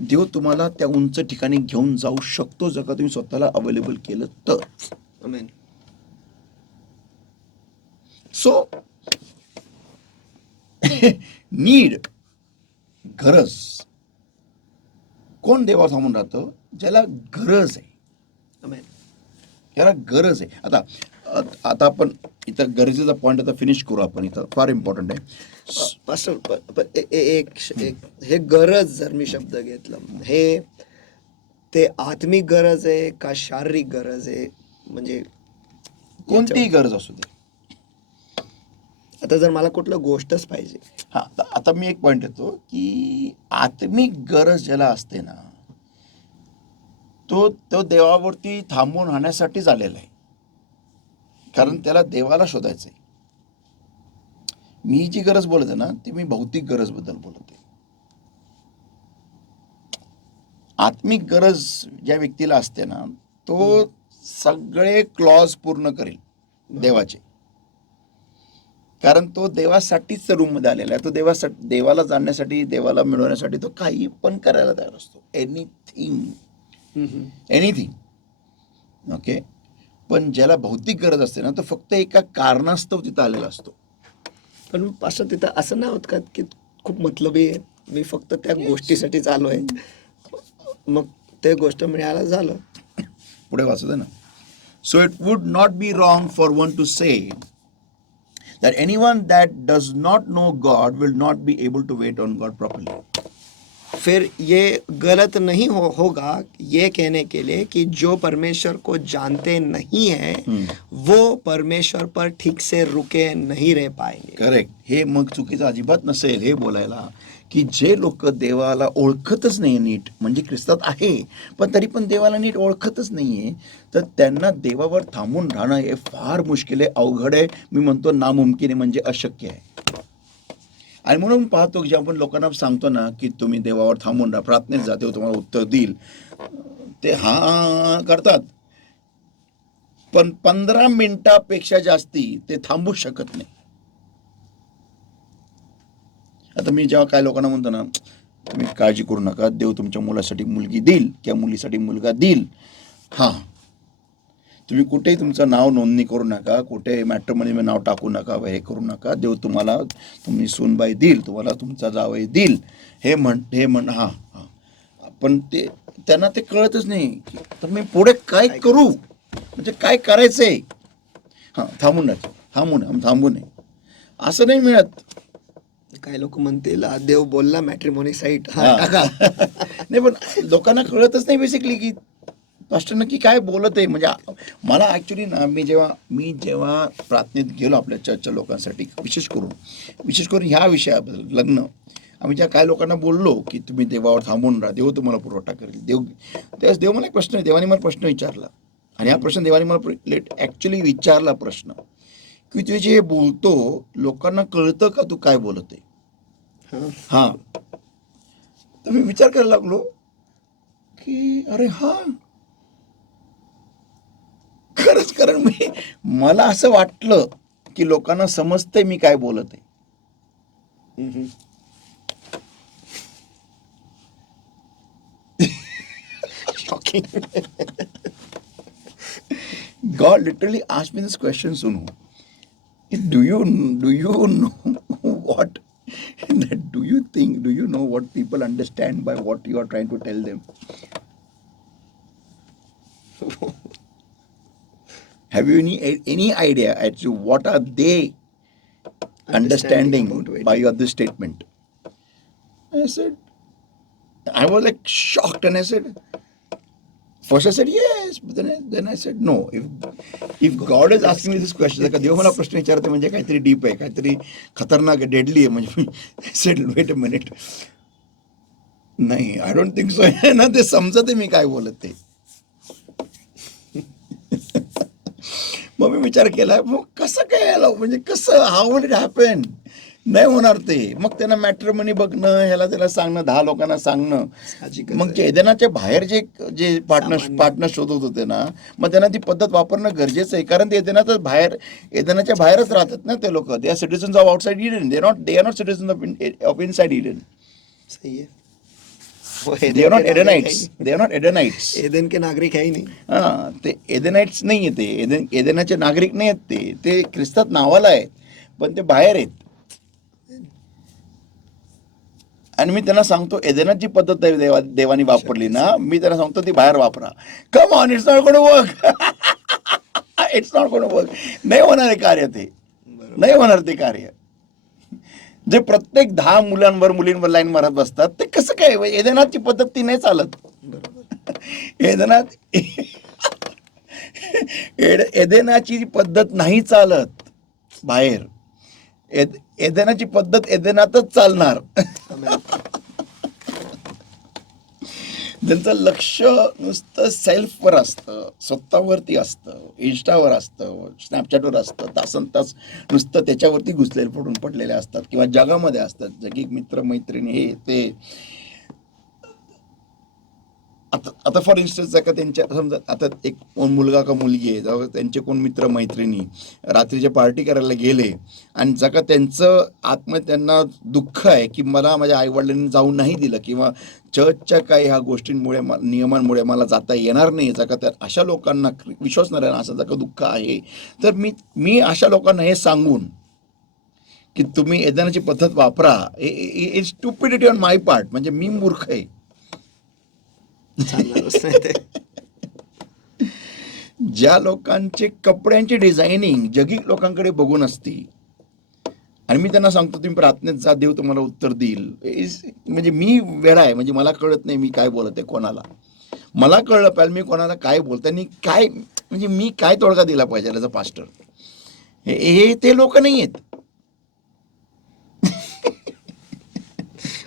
देव तुम्हाला त्या उंच ठिकाणी घेऊन जाऊ शकतो जर का तुम्ही स्वतःला अवेलेबल केलं तर. आमेन. सो नीड, गरज. कोण देवावर थांबून राहतं? ज्याला गरज आहे. आमेन. याला गरज आहे. आता आता आपण इथं गरजेचा पॉईंट आता फिनिश करू आपण, इथं फार इम्पॉर्टंट आहे. पास्टर, एक हे गरज जर मी शब्द घेतलं, हे ते आत्मिक गरज आहे का शारीरिक गरज आहे? म्हणजे कोणतीही गरज असू दे. आता जर मला कुठलं गोष्टच पाहिजे, हा, आता मी एक पॉईंट येतो की आत्मिक गरज ज्याला असते ना, तो देवावरती थांबून राहण्यासाठीच आलेला आहे, कारण त्याला देवाला शोधायचं आहे. मी जी गरज बोलत आहे ना, ती मी भौतिक गरज बद्दल बोलत आहे. आत्मिक गरज ज्या व्यक्तीला असते ना, तो सगळे क्लॉज पूर्ण करेल देवाचे, कारण तो देवासाठीच रूम मध्ये आलेला आहे. तो देवाला जाणण्यासाठी, देवाला मिळवण्यासाठी तो काही पण करायला तयार असतो. एनिथिंग. ओके. पण ज्याला भौतिक गरज असते ना, तो फक्त एका कारणास्तव तिथं आलेला असतो. पण पास्टर तिथं असं नाही होत का की खूप मतलबी आहे, मी फक्त त्या गोष्टीसाठी चालू आहे, मग ते गोष्ट मिळायला झालं. पुढे वाचू दे ना. So it would not be wrong for one two say that anyone that does not know God will not be able to wait on God properly. फिर ये गलत नहीं होगा ये कहने के लिए कि जो परमेश्वर को जानते नहीं है वो परमेश्वर पर ठीक से रुके नहीं रह पाएंगे. करेक्ट. हे मग चुकीचं अजिबात नसेल हे बोलायला की जे लोक देवाला ओळखतच नाही नीट, म्हणजे ख्रिस्तात आहे पण तरी पण देवाला नीट ओळखतच नाहीये, तर त्यांना देवावर थांबून राहणं हे फार मुश्किल आहे, अवघड आहे. मी म्हणतो नामुमकिन आहे, म्हणजे अशक्य आहे. आणि म्हणून पाहतो की जे आपण लोकांना सांगतो ना की तुम्ही देवावर थांबून राहा, प्रार्थनेत जा, देव तुम्हाला उत्तर देईल, ते हा करतात पण 15 मिनिटापेक्षा जास्ती ते थांबू शकत नाही. आता मी जेव्हा काय लोकांना म्हणतो ना, तुम्ही काळजी करू नका, देव तुमच्या मुलासाठी मुलगी देईल किंवा मुलीसाठी मुलगा देईल. हां, तुम्ही कुठेही तुमचं नाव नोंदणी करू नका, कुठे मॅट्रिमोनीमध्ये नाव टाकू नका, हे करू नका, देव तुम्हाला तुम्ही सूनबाई देईल, तुम्हाला तुमचा जावई देईल, हे म्हण हां हां. पण ते त्यांना ते कळतच नाही तर मी पुढे काय करू, म्हणजे काय करायचंय. हां, थांबू नये असं नाही मिळत. काही लोक म्हणतील देव बोलला मॅट्रिमोनी साईट टाका. नाही, पण लोकांना कळतच नाही बेसिकली की पास्टर नक्की काय बोलत आहे. म्हणजे मला ॲक्च्युली ना, मी जेव्हा प्रार्थनेत गेलो आपल्या चर्चच्या लोकांसाठी, विशेष करून ह्या विषयाबद्दल, लग्न, आम्ही ज्या काय लोकांना बोललो की तुम्ही देवावर थांबून राहा, देव तुम्हाला पुरवठा करेल, त्यावेळेस देव मला एक प्रश्न, देवाने मला प्रश्न विचारला, आणि हा प्रश्न देवाने मला ॲक्च्युली विचारला प्रश्न की तू जे बोलतो लोकांना कळतं का तू काय बोलत आहे. हां, तर मी विचार करायला लागलो की अरे हां, खरंच, कारण मला असं वाटलं की लोकांना समजतंय मी काय बोलत आहे. God literally asked me this question, Sunu. Do you know what? Do you know what people understand by what you are trying to tell them? Have you any idea as to what are they understanding by this statement? I was like shocked, and I said, first I said yes, but then I said no. If God is asking me this question, like देव मला प्रश्न विचारते म्हणजे काहीतरी deep आहे, काहीतरी खतरनाक आहे, deadly आहे, म्हणजे I said wait a minute. नाही, I don't think so. ना, ते समजत आहे मी काय बोलत ते. मग मी विचार केला, मग कसं काय आलं, म्हणजे कसं, हाऊ विल इट हॅपन. नाही होणार ते. मग त्यांना मॅट्रिमोनी बघणं, ह्याला त्याला सांगणं, 10 लोकांना सांगणं, मग एदेनाच्या बाहेर जे पार्टनर शोधत होते ना, मग त्यांना ती पद्धत वापरणं गरजेचं आहे, कारण ते एदेनाच्या बाहेरच राहतात ना ते लोक. They are citizens of outside Eden, they are not citizens of inside Eden. सही है. They are not Edenites. Eden के नागरिक है ही नहीं. हां, ते एदेनाइट्स नाही आहे, ते एदेनाचे नागरिक नाही आहेत, ते ख्रिस्तात नावाला आहेत पण ते बाहेर आहेत. आणि मी त्यांना सांगतो, एदेनाची पद्धत देवानी वापरली ना, मी त्यांना सांगतो ती बाहेर वापरा. Come on, it's not going to work. It's not going to work. नाही होणार आहे कार्य ते, नाही होणार ते कार्य. जे प्रत्येक 10 मुलांवर मुलींवर लाईन मारत बसतात ते कसं काय? एदेनाची पद्धत ती नाही चालत. एदेनात एदेनाची पद्धत नाही चालत बाहेर. एदेनाची पद्धत एदेनातच चालणार. त्यांचं लक्ष नुसतं सेल्फवर असतं, स्वतःवरती असतं, इन्स्टावर असतं, स्नॅपचॅटवर असतं, तासन तास नुसतं त्याच्यावरती घुसलेले पडून पडलेले असतात किंवा जगामध्ये असतात, जगिक मित्र मैत्रिणी हे ते. आता फॉर इन्स्टन्स जर का त्यांच्या समजा आता एक कोण मुलगा का मुलगी आहे, जेव्हा त्यांचे कोण मित्र मैत्रिणी रात्रीचे पार्टी करायला गेले आणि जर का त्यांचं आतमध्ये त्यांना दुःख आहे की मला माझ्या आईवडिलांनी जाऊन नाही दिलं किंवा चर्चच्या काही ह्या गोष्टींमुळे नियमांमुळे मला जाता येणार नाही, जर का त्या अशा लोकांना विश्वास नाही असं जर का दुःख आहे, तर मी अशा लोकांना हे सांगून की तुम्ही एदानाची पद्धत वापरा, it's stupidity on my part. म्हणजे मी मूर्ख आहे. ज्या लोकांचे कपड्यांची डिझायनिंग जगिक लोकांकडे बघून असती आणि मी त्यांना सांगतो तुम्ही प्रार्थनेत जा, देव तुम्हाला उत्तर देईल. म्हणजे मी वेडा आहे, म्हणजे मला कळत नाही मी काय बोलत आहे कोणाला. मला कळलं पाहिजे मी कोणाला काय बोलताना काय, म्हणजे मी काय तोडगा दिला पाहिजे ॲज अ पास्टर. हे ते लोक नाही आहेत.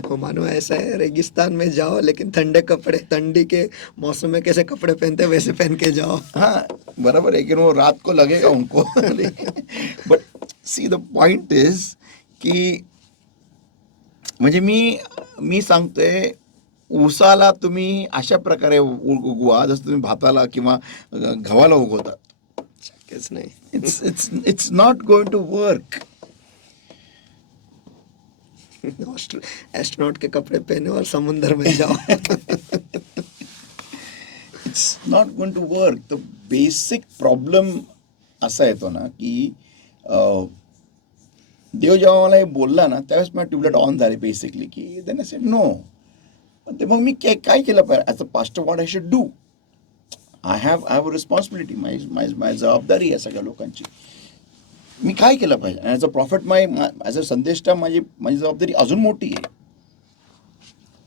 वो मानो ऐसा है, रेगिस्तान में जाओ लेकिन ठंडे कपड़े, ठंडी के मौसम में कैसे कपड़े पहनते हैं वैसे पहन के जाओ. हाँ बराबर है कि वो रात को लगेगा उनको. But see the point is की म्हणजे मी सांगतोय ऊसाला तुम्ही अशा प्रकारे उगवा जसं तुम्ही भाताला किंवा गव्हाला उगवतात. शक्यच नाही. It's not going to work. Astronaut के कपड़े पहने और समुद्र में जाओ. It's not going to work. The basic problem असा येतो ना की देव जेव्हा मला हे बोलला ना त्यावेळेस मला ट्यूबलाईट ऑन झाली बेसिकली की देन आय सेड नो. ते मग मी काय केलं पाहिजे as a pastor, what I should do. I have a responsibility. माझी जबाबदारी आहे सगळ्या लोकांची. मी काय केलं पाहिजे. As a prophet as a संदेष्टा माझी जबाबदारी अजून मोठी आहे.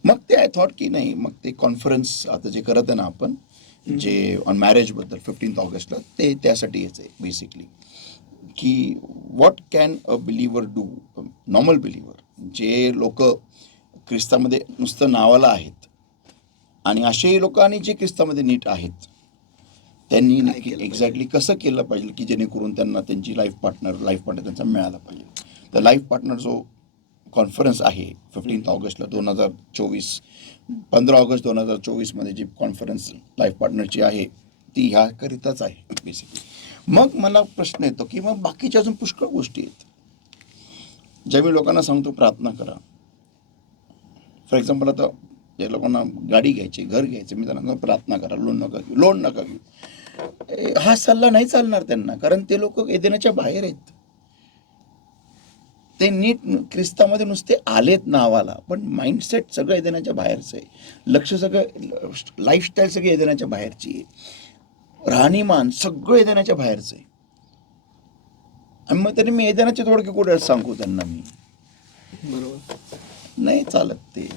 मग ते आय थॉट की नाही, मग ते कॉन्फरन्स आता जे करत आहे ना आपण जे ऑन मॅरेजबद्दल 15 ऑगस्टला, ते त्यासाठी यायचं आहे बेसिकली की what can a believer do, normal believer, जे लोक ख्रिस्तामध्ये नुसतं नावाला आहेत आणि असेही लोक आणि जे ख्रिस्तामध्ये नीट आहेत त्यांनी नक्की एक्झॅक्टली कसं केलं पाहिजे की जेणेकरून त्यांना त्यांची लाईफ पार्टनर त्यांचा मिळाला पाहिजे. तर लाईफ पार्टनर जो कॉन्फरन्स आहे 15 ऑगस्टला 2024, 15 ऑगस्ट 2024 जी कॉन्फरन्स लाईफ पार्टनरची आहे ती ह्याकरिताच आहे बेसिकली. मग मला प्रश्न येतो की मग बाकीच्या अजून पुष्कळ गोष्टी आहेत ज्या मी लोकांना सांगतो प्रार्थना करा. फॉर एक्झाम्पल आता ज्या लोकांना गाडी घ्यायची, घर घ्यायचं, मी त्यांना प्रार्थना करा, लोन नका घेऊ. हा सल्ला नाही चालणार त्यांना, कारण ते लोक एदेनाच्या बाहेर आहेत. ते नीट ख्रिस्तामध्ये नुसते आलेत नावाला, पण माइंडसेट सगळं एदेनाच्या बाहेरचं आहे. लक्ष सगळं, लाईफस्टाईल सगळी एदेनाच्या बाहेरची आहे. राहणीमान सगळं एदेनाच्या बाहेरचं आहे. आणि मग तरी मी एदेनाचे थोडके कुठे सांगू त्यांना मी, बरोबर नाही चालत ते.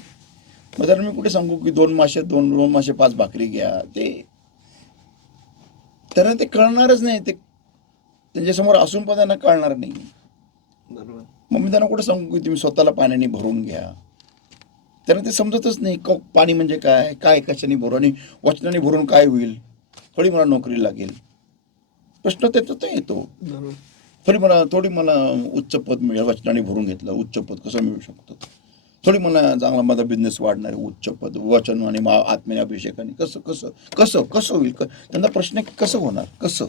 मग जर मी कुठे सांगू की 2 मासे 5 भाकरी घ्या, ते त्यांना ते कळणारच नाही. ते त्यांच्यासमोर असून पण त्यांना कळणार नाही. बरोबर. मग मी त्यांना कुठे सांगू की तुम्ही स्वतःला पाण्याने भरून घ्या, त्यांना ते समजतच नाही. पाणी म्हणजे काय, काय कशाने भरू आणि वचनाने भरून काय होईल, थोडी मला नोकरी लागेल, प्रश्न त्याचा येतो. थोडी मला उच्च पद मिळेल, वचनाने भरून घेतलं उच्च पद कसं मिळू शकतं, थोडी मला चांगला माझा बिझनेस वाढणार आहे, उच्च पद वचन आणि आत्म्या अभिषेकाने कसं कसं कसं कसं होईल. त्यांना प्रश्न कसं होणार, कसं.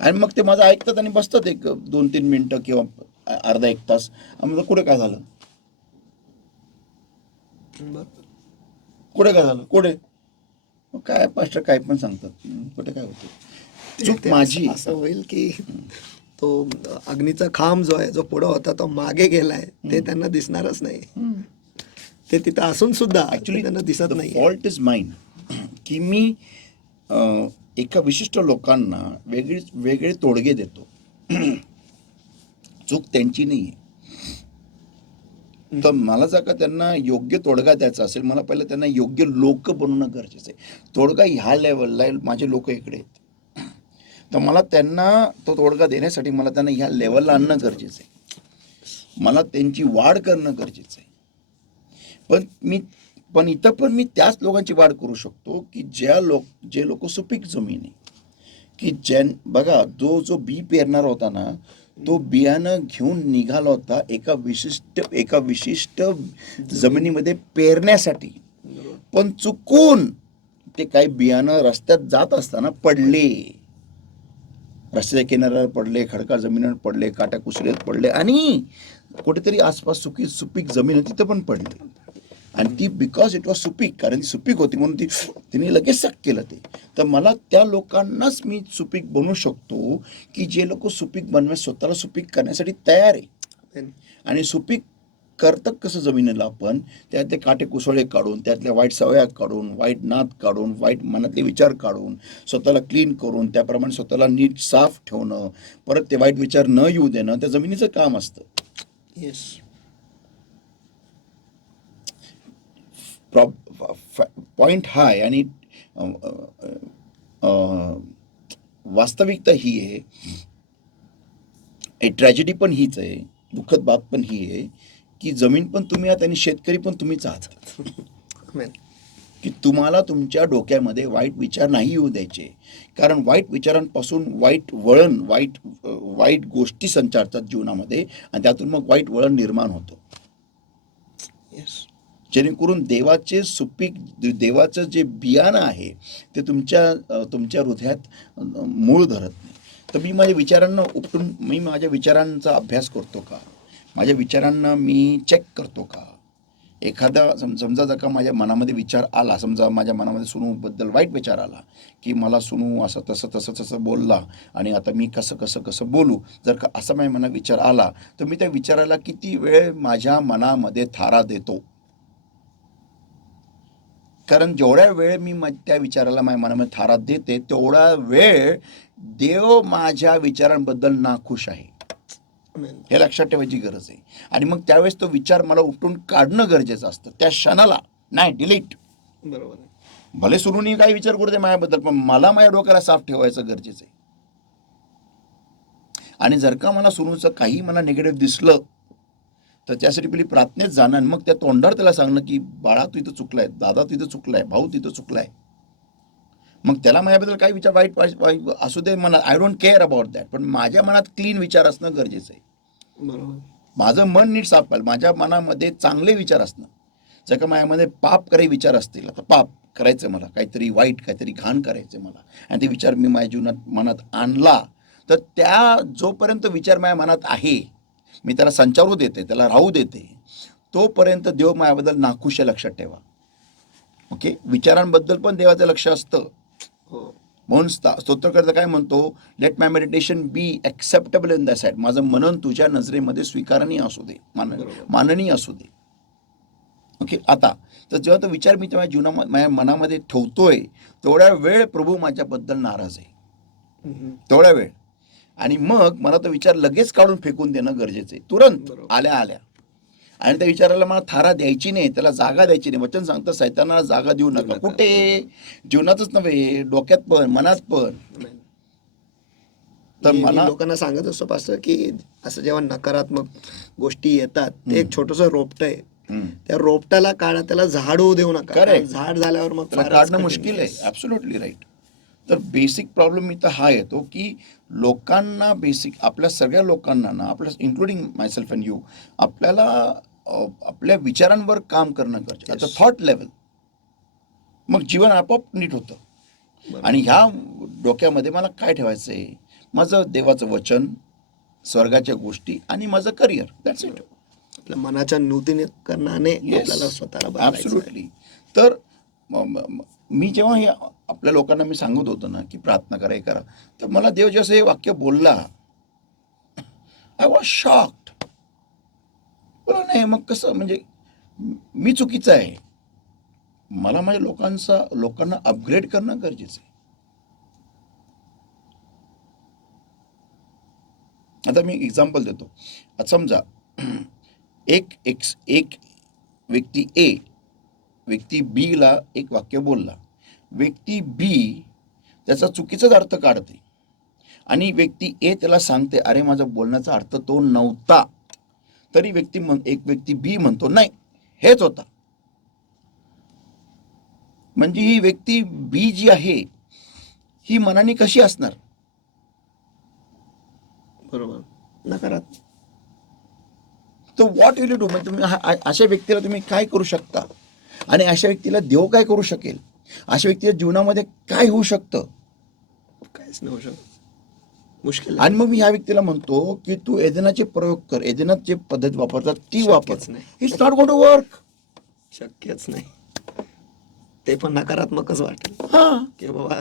आणि मग ते माझं ऐकतात आणि बसतात एक 2-3 मिनटं किंवा अर्धा 1 तास. आम्हाला कुठे काय झालं, कुठे काय झालं, कुठे काय पास्टर काय पण सांगतात, कुठे काय होतं. चूक माझी. असं होईल की तो अग्नीचा खांब जो आहे, जो पुढं होता तो मागे गेलाय, ते त्यांना दिसणारच नाही. ते तिथं असून सुद्धा ऍक्च्युली त्यांना दिसत नाही. फॉल्ट इज माइन की मी एका विशिष्ट लोकांना वेगळे तोडगे देतो. चूक त्यांची नाही आहे. तर मला जर का त्यांना योग्य तोडगा द्यायचा असेल, मला पहिलं त्यांना योग्य लोक बनवणं गरजेचं आहे. तोडगा ह्या लेवलला माझे लोक इकडे आहेत, तर मला त्यांना तो तोडगा देण्यासाठी मला त्यांना ह्या लेवलला आणणं गरजेचं आहे. मला त्यांची वाढ करणं गरजेचं आहे. पण इथं पण मी त्याच लोकांची वाढ करू शकतो की जे लोक सुपीक जमीन आहे, की बघा, जो बी पेरणार होता ना, तो बियाणं घेऊन निघाला होता एका विशिष्ट जमिनीमध्ये पेरण्यासाठी, पण चुकून ते काही बियाणं रस्त्यात जात असताना पडले, रस्त्याच्या किनाऱ्यावर पडले, खडकाळ जमिनीवर पडले, काट्या कुसरीत पडले, आणि कुठेतरी आसपास सुपीक जमीन तिथं पण पडली. आणि ती बिकॉज इट वॉज सुपीक, कारण ती सुपीक होती म्हणून तिने लगेच सक केलं ते. तर मला त्या लोकांनाच मी सुपीक बनवू शकतो की जे लोक सुपीक बनवण्यास स्वतःला सुपीक करण्यासाठी तयार आहे. आणि सुपीक करतं कसं जमिनीला आपण, त्यातले काटे कुसळे काढून, त्यातल्या वाईट सवया काढून, वाईट नाद काढून, वाईट मनातले विचार काढून, स्वतःला क्लीन करून त्याप्रमाणे स्वतःला नीट साफ ठेवणं, परत ते वाईट विचार न येऊ देणं, त्या जमिनीचं काम असतं. येस. पॉइंट हा आहे. आणि वास्तविकता ही आहे, ट्रॅजेडी पण हीच आहे, दुःखद बाब पण ही आहे की जमीन पण तुम्ही आहात आणि शेतकरी पण तुम्हीच आहात. की तुम्हाला तुमच्या डोक्यामध्ये वाईट विचार नाही येऊ द्यायचे, कारण वाईट विचारांपासून वाईट वळण, वाईट गोष्टी संचारतात जीवनामध्ये, आणि त्यातून मग वाईट वळण निर्माण होतं. जेणेकरून देवाचं जे बियाणं आहे ते तुमच्या हृदयात मूळ धरत नाही. तर मी माझ्या विचारांना उपटून, मी माझ्या विचारांचा अभ्यास करतो का, माझ्या विचारांना मी चेक करतो का. एखादा समजा जर का माझ्या मनामध्ये विचार आला, समजा माझ्या मनामध्ये सुनूबद्दल वाईट विचार आला की मला सुनू असं तसं बोलला आणि आता मी कसं बोलू, जर का असा माझ्या मनात विचार आला तर मी त्या विचाराला किती वेळ माझ्या मनामध्ये थारा देतो. कारण जेवढ्या वेळ मी त्या विचाराला माझ्या मनामध्ये थारा देते तेवढा वेळ देव माझ्या विचारांबद्दल नाखुश आहे, हे लक्षात ठेवायची गरज आहे. आणि मग त्यावेळेस तो विचार मला उपटून काढणं गरजेचं असतं त्या क्षणाला, नाही डिलीट. बरोबर. भले सुरूनी काही विचार करू दे माझ्याबद्दल, पण मला माझ्या डोक्याला साफ ठेवायचं गरजेचं आहे. आणि जर का मला सुरूचं काही मला निगेटिव्ह दिसलं तर त्यासाठी पहिली प्रार्थनेत जाणं, मग त्या तोंडावर त्याला सांगणं की बाळा तू इथं चुकलाय, दादा तू इथं चुकलाय, भाऊ तिथं चुकलाय. मग त्याला माझ्याबद्दल काही विचार वाईट असू दे मनात, I don't care about that, पण माझ्या मनात क्लीन विचार असणं गरजेचं आहे. बरोबर. माझं मन नीट साफ पाहिजे, माझ्या मनामध्ये चांगले विचार असणं. जर का माझ्यामध्ये पाप करे विचार असतील, आता पाप करायचं मला, काहीतरी वाईट, काहीतरी घाण करायचं मला, आणि ते विचार मी माझ्या जीवनात मनात आणला, तर त्या जोपर्यंत विचार माझ्या मनात आहे मी त्याला संचारू देते, त्याला राहू देते, तोपर्यंत देव माझ्याबद्दल नाखुश आहे, लक्षात ठेवा. ओके, विचारांबद्दल पण देवाचं लक्ष असतं. म्हणून स्तोत्रकर्ता काय म्हणतो, let my meditation be acceptable in that side, माझं मनन तुझ्या नजरेमध्ये स्वीकारणीय असू दे, माननीय असू दे. ओके, आता तर जेव्हा तो विचार मी माझ्या जीवनामध्ये माझ्या मनामध्ये ठेवतोय तेवढ्या वेळ प्रभू माझ्याबद्दल नाराज आहे, तेवढ्या वेळ. आणि मग मला तो विचार लगेच काढून फेकून देणं गरजेचं आहे, तुरंत आल्या. आणि त्या विचाराला मला थारा द्यायची नाही, त्याला जागा द्यायची नाही. वचन सांगतं सैतानाला जागा देऊ नका. कुठे? जीवनातच नव्हे, डोक्यात पण, मनात पण. तर मला लोकांना सांगत असतो पास्टर की असं जेव्हा नकारात्मक गोष्टी येतात ते एक छोटंसं रोपट आहे, त्या रोपटाला काढा, त्याला झाड होऊ देऊ नका. झाड झाल्यावर मग त्याला काढणं मुश्किल आहे. Absolutely right. तर बेसिक प्रॉब्लेम इथं हा येतो की लोकांना आपल्या सगळ्या लोकांना ना, आपल्या इन्क्लुडिंग मायसेल्फ अँड यू, आपल्याला आपल्या विचारांवर काम करणं गरजेचं आहे, थॉट लेवल. मग जीवन आपोआप नीट होतं. आणि ह्या डोक्यामध्ये मला काय ठेवायचं आहे, माझं देवाचं वचन, स्वर्गाच्या गोष्टी आणि माझं करिअर, दॅट्स इट. आपल्या मनाच्या नूतनीकरणाने आपल्याला स्वतःला ॲब्सोल्युटली. तर मी जेव्हा हे आपल्या लोकांना मी सांगत होतो ना की प्रार्थना करा, हे करा, तर मला देव जसं हे वाक्य बोलला, आय वॉज शॉक्ड. बोला नाही, मग कसं, म्हणजे मी चुकीचं आहे, मला माझ्या लोकांना अपग्रेड करणं गरजेचं आहे. आता मी एक्झाम्पल देतो. आता समजा एक व्यक्ती ए व्यक्ती बी ला एक वाक्य बोलला. व्यक्ती बी त्याचा चुकीचाच अर्थ काढते आणि व्यक्ती ए त्याला सांगते, अरे माझा बोलण्याचा अर्थ तो नव्हता. तरी एक व्यक्ती बी म्हणतो, नाही हेच होता. म्हणजे ही व्यक्ती बी जी आहे ही मनाने कशी असणार? बरोबर, नकारात्मक. तर व्हॉट विल यू डू? म्हणजे तुम्ही अशा व्यक्तीला तुम्ही काय करू शकता आणि अशा व्यक्तीला देव काय करू शकेल? अशा व्यक्तीच्या जीवनामध्ये काय होऊ शकतं? काहीच नाही होऊ शकत, मुश्किल आहे. आणि मग मी ह्या व्यक्तीला म्हणतो की तू एदेनाचे प्रयोग कर. एदेनात जे पद्धत वापरतात ती वापर. शक्यच नाही. It's not going to work. शक्यच नाही. ते पण नकारात्मकच वाटेल हा की बाबा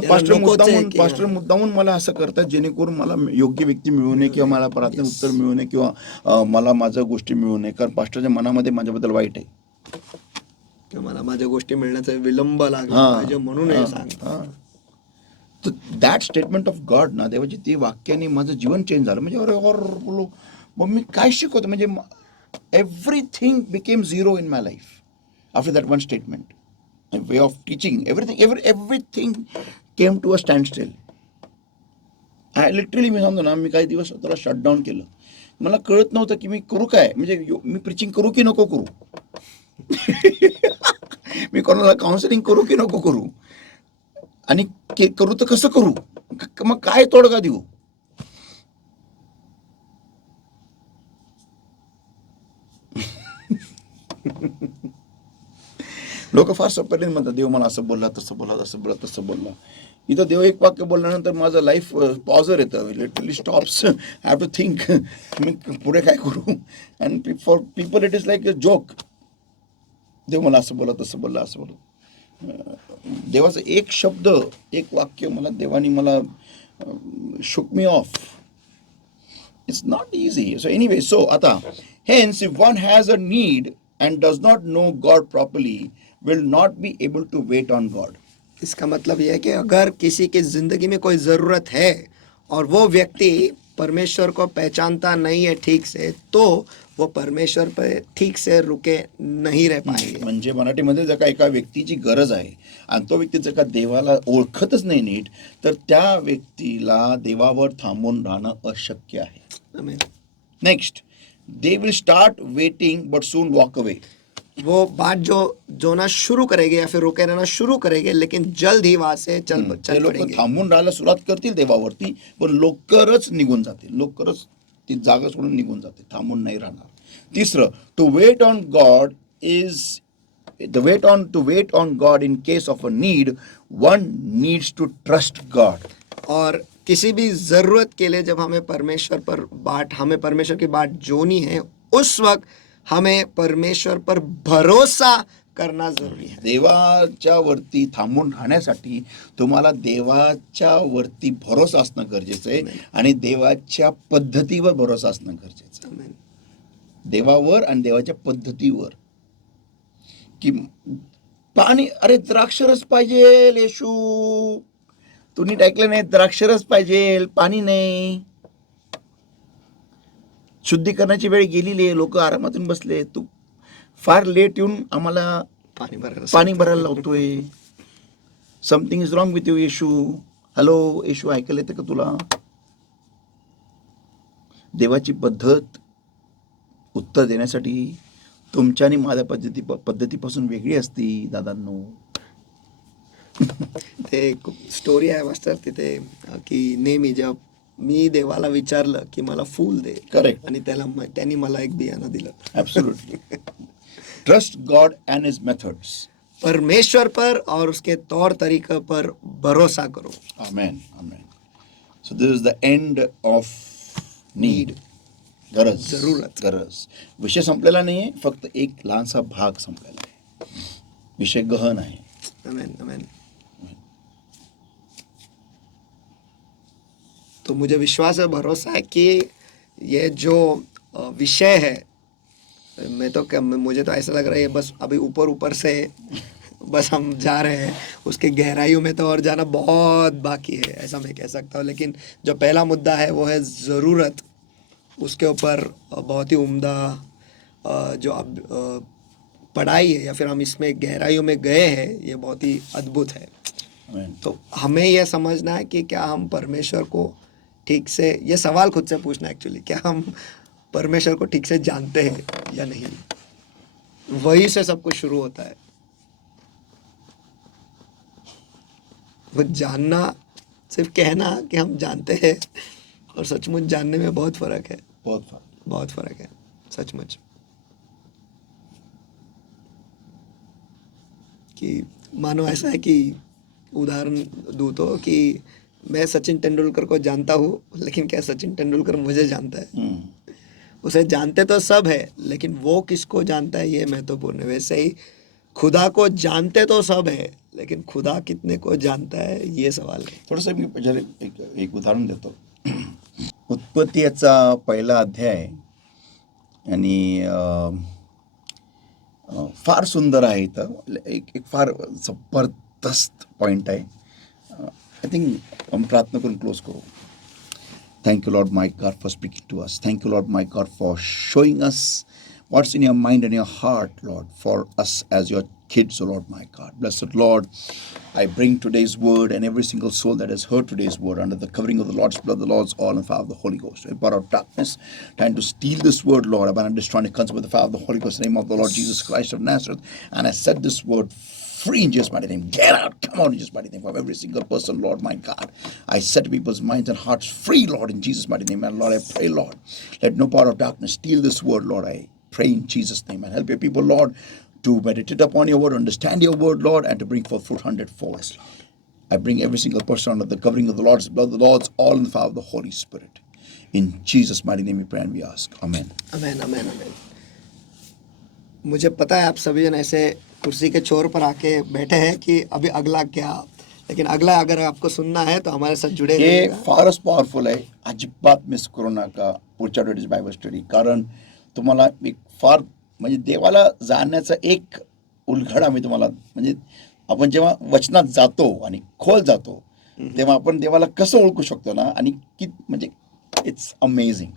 पास्टर याला नकोच आहे मुद्दामून की- पास्टर मुद्दामून मला असं करतात जेणेकरून मला योग्य व्यक्ती मिळू नये किंवा मला प्रार्थना उत्तर मिळू नये किंवा मला माझ्या गोष्टी मिळू नये, कारण पास्टरच्या मनामध्ये माझ्याबद्दल वाईट आहे की मला माझ्या गोष्टी मिळण्याचा विलंब लागला हा. पाहिजे म्हणून हे सांग. हा. तर दॅट स्टेटमेंट ऑफ गॉड ना, देवाची ती वाक्याने माझं जीवन चेंज झालं. म्हणजे अरे और बोलो मग मी काय शिकवतो? म्हणजे everything became zero in my life after that one statement. Way of teaching everything came to a standstill. Literally मी सांगतो ना, मी काही दिवस त्याला शटडाऊन केलं. मला कळत नव्हतं की मी करू काय, म्हणजे मी प्रिचिंग करू की नको करू. मी कोणाला काउन्सिलिंग करू की नको करू, आणि करू तर कसं करू, मग काय तोडगा देऊ. लोक फार सोपे म्हणतात, देव मला असं बोलला, तसं बोलला, तसं बोलला, तसं बोलला. इथं देव एक वाक्य बोलल्यानंतर माझं लाईफ पॉजर येतं, literally stops. I have to think मी पुढे काय करू. And for people it is like a joke. देव मला असं बोला, तसं बोलला, असं बोलला. देवाचं एक शब्द, एक वाक्य देवानी मला shook me off. It's not easy. So anyway, so आता hence if one has a need and does not know God properly will not be able to wait on God. इसका मतलब यह है कि अगर किसी की जिंदगी में कोई ज़रूरत है और वो व्यक्ति परमेश्वर को पहचानता नहीं है ठीक से, तो वो परमेश्वर पे ठीक से रुके नहीं रह पाएंगे. म्हणजे मराठीमध्ये जर का एका व्यक्तीची गरज आहे आणि तो व्यक्ती जर का देवाला ओळखतच नाही नीट, तर त्या व्यक्तीला देवावर थांबून राहणं अशक्य आहे. आमीन. Next, they will start waiting but soon walk away. वो बात जो ना शुरू करेंगे या फिर रुके रहना शुरू करेंगे, लेकिन जल्द ही वहां से ते चल लोक पड़ेंगे. थांबून राहायला सुरुवात करतील देवावरती, पण लवकरच निघून जातील. लवकरच ती जागा सोडून निघून जाते, थांबून नाही राहणार. तिसरं, to wait on God is to wait on God in case of a need, one needs to trust God. और किसी भी ज़रूरत के लिए जब हमें परमेश्वर की बात जोनी है, उस वक्त हमें परमेश्वर पर भरोसा करना जरूरी है. देवाच्या वरती थांबून राहण्यासाठी तुम्हाला देवाच्या वरती भरोसा असणं गरजेचं आहे आणि देवाच्या पद्धतीवर भरोसा असणं गरजेचं आहे. आमीन. देवावर आणि देवाच्या पद्धतीवर. की पाणी, अरे द्राक्षरस पाहिजे येशू, तू नीट ऐकलं नाही, द्राक्षरस पाहिजे, पाणी नाही. शुद्धीकरणाची वेळ गेलेली आहे, लोक आरामातून बसले, तू फार लेट येऊन आम्हाला पाणी भरायला लावतोय. Something is wrong with you Yeshu. Hello Yeshu, ऐकायला येतं का तुला? देवाची पद्धत उत्तर देण्यासाठी तुमच्या आणि माझ्या पद्धतीपासून वेगळी असती दादांनो. ते एक स्टोरी आहे मास्टर तिथे, की नेहमी जेव्हा मी देवाला विचारलं की मला फूल दे, करेक्ट, आणि त्यांनी मला एक बियाणं दिलं. Absolutely. Trust God and his methods. परमेश्वर पर और उसके तौर तरीकों पर भरोसा करो. Amen, amen. So this is the end of need. गरज, गरज. विषय संपलेला नाहीये, फक्त एक लहानसा भाग संपलेला आहे. विषय गहन आहे. आमेन, आमेन. तो मुझे विश्वास है, भरोसा है कि ये जो विषय है, मुझे तो ऐसा लग रहा है बस अभी ऊपर से बस हम जा रहे हैं, उसके गहराइयों में तो और जाना बहुत बाकी है, ऐसा मैं कह सकता हूँ। लेकिन जो पहला मुद्दा है वो है ज़रूरत, उसके ऊपर बहुत ही उम्दा जो अब पढ़ाई है या फिर हम इसमें गहराइयों में गए हैं, ये बहुत ही अद्भुत है। आमीन। तो हमें यह समझना है कि क्या हम परमेश्वर को ठीक से, ये सवाल खुद से पूछना एक्चुअली, क्या हम परमेश्वर को ठीक से जानते हैं या नहीं। वही से सब कुछ शुरू होता है। वो जानना, सिर्फ कहना कि हम जानते हैं और सचमुच जानने में बहुत फर्क है, बहुत फर्क है सचमुच। कि मानो ऐसा है कि उदाहरण दूँ तो कि मैं सचिन तेंदुलकर को जानता हूँ, लेकिन क्या सचिन तेंदुलकर मुझे जानता है? उसे जानते तो सब है, लेकिन वो किसको जानता है ये महत्वपूर्ण है। वैसे ही खुदा को जानते तो सब है, लेकिन खुदा कितने को जानता है ये सवाल है। थोडंसं मी जरा एक उदाहरण देतो. उत्पत्तीचा पहिला अध्याय आणि फार सुंदर आहे. इथं एक फार जबरदस्त पॉईंट आहे. आय थिंक आपण प्रार्थना करून क्लोज करू. Thank you, Lord, my God, for speaking to us. Thank you, Lord, my God, for showing us what's in your mind and your heart, Lord, for us as your kids, oh Lord, my God. Blessed Lord, I bring today's word and every single soul that has heard today's word under the covering of the Lord's blood, the Lord's all, and the fire of the Holy Ghost. A part of darkness trying to steal this word, Lord, but I'm destroying it, comes with the fire of the Holy Ghost, in the name of the Lord Jesus Christ of Nazareth. And I set this word free in Jesus' mighty name. Get out, come out in Jesus' mighty name from every single person, Lord, my God. I set people's minds and hearts free, Lord, in Jesus' mighty name. And Lord, I pray, Lord, let no power of darkness steal this word, Lord. I pray in Jesus' name. And help your people, Lord, to meditate upon your word, understand your word, Lord, and to bring forth fruit hundredfold. I bring every single person under the covering of the Lord's blood, the Lord's all in the power of the Holy Spirit. In Jesus' mighty name we pray and we ask. Amen. Amen amen amen. मुझे पता है आप सभी जन ऐसे कुर्सी के छोर पर आके बैठे हैं कि अभी अगला क्या, लेकिन अगला अगर आपको सुनना है तो हमारे साथ जुड़े हे रहिएगा। फारच पॉवरफुल आहे. अजिबात मिस करू नका पुढच्या आठवड्याची बायबल स्टडी. कारण तुम्हाला एक फार म्हणजे देवाला जाणण्याचा एक उलगडा मी तुम्हाला, म्हणजे आपण जेव्हा वचनात जातो आणि खोल जातो तेव्हा आपण देवाला कसं ओळखू शकतो ना, आणि म्हणजे इट्स अमेझिंग.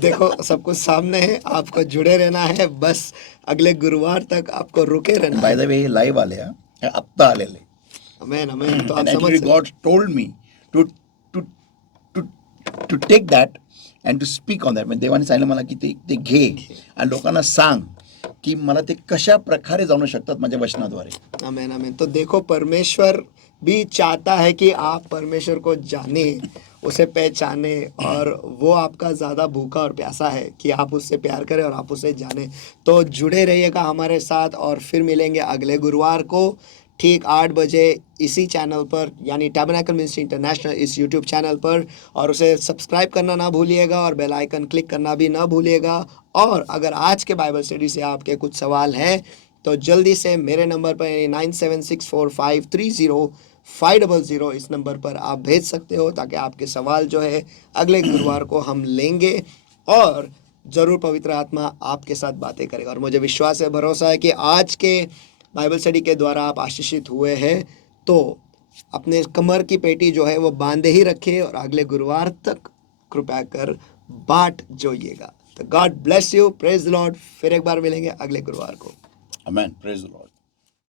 देखो सब कुछ सामने है, आपको जुड़े रहना है, बस अगले गुरुवार तक आपको रुके रहना बाय है। द वे हे लाईव्ह आले, हे आत्ता आलेले. Amen amen. तो आप And समझ actually सकते God told me to to to to take that and to speak on that. म्हणजे देवाने सांगितलं मला की ते घे आणि लोकांना सांग की मला ते कशा प्रकारे जाणू शकतात माझ्या वचनाद्वारे. Amen amen. तो देखो परमेश्वर भी चाहता है कि आप परमेश्वर को जाने, उसे पहचाने, और वो आपका ज़्यादा भूखा और प्यासा है कि आप उससे प्यार करें और आप उसे जाने। तो जुड़े रहिएगा हमारे साथ और फिर मिलेंगे अगले गुरुवार को ठीक 8 बजे इसी चैनल पर, यानी टैबरनेकल मिनिस्ट्री इंटरनेशनल इस यूट्यूब चैनल पर। और उसे सब्सक्राइब करना ना भूलिएगा और बेल आइकन क्लिक करना भी ना भूलिएगा। और अगर आज के बाइबल स्टडी से आपके कुछ सवाल हैं तो जल्दी से मेरे नंबर पर 9764530500 इस नंबर पर आप भेज सकते हो, ताकि आपके सवाल जो है अगले गुरुवार को हम लेंगे और ज़रूर पवित्र आत्मा आपके साथ बातें करेगा। और मुझे विश्वास है, भरोसा है कि आज के बाइबल स्टडी के द्वारा आप आशीषित हुए हैं। तो अपने कमर की पेटी जो है वो बांधे ही रखिए और अगले गुरुवार तक कृपया कर बाट जोइएगा। तो God bless you, praise the Lord. फिर एक बार मिलेंगे अगले गुरुवार को। Amen. Praise the Lord.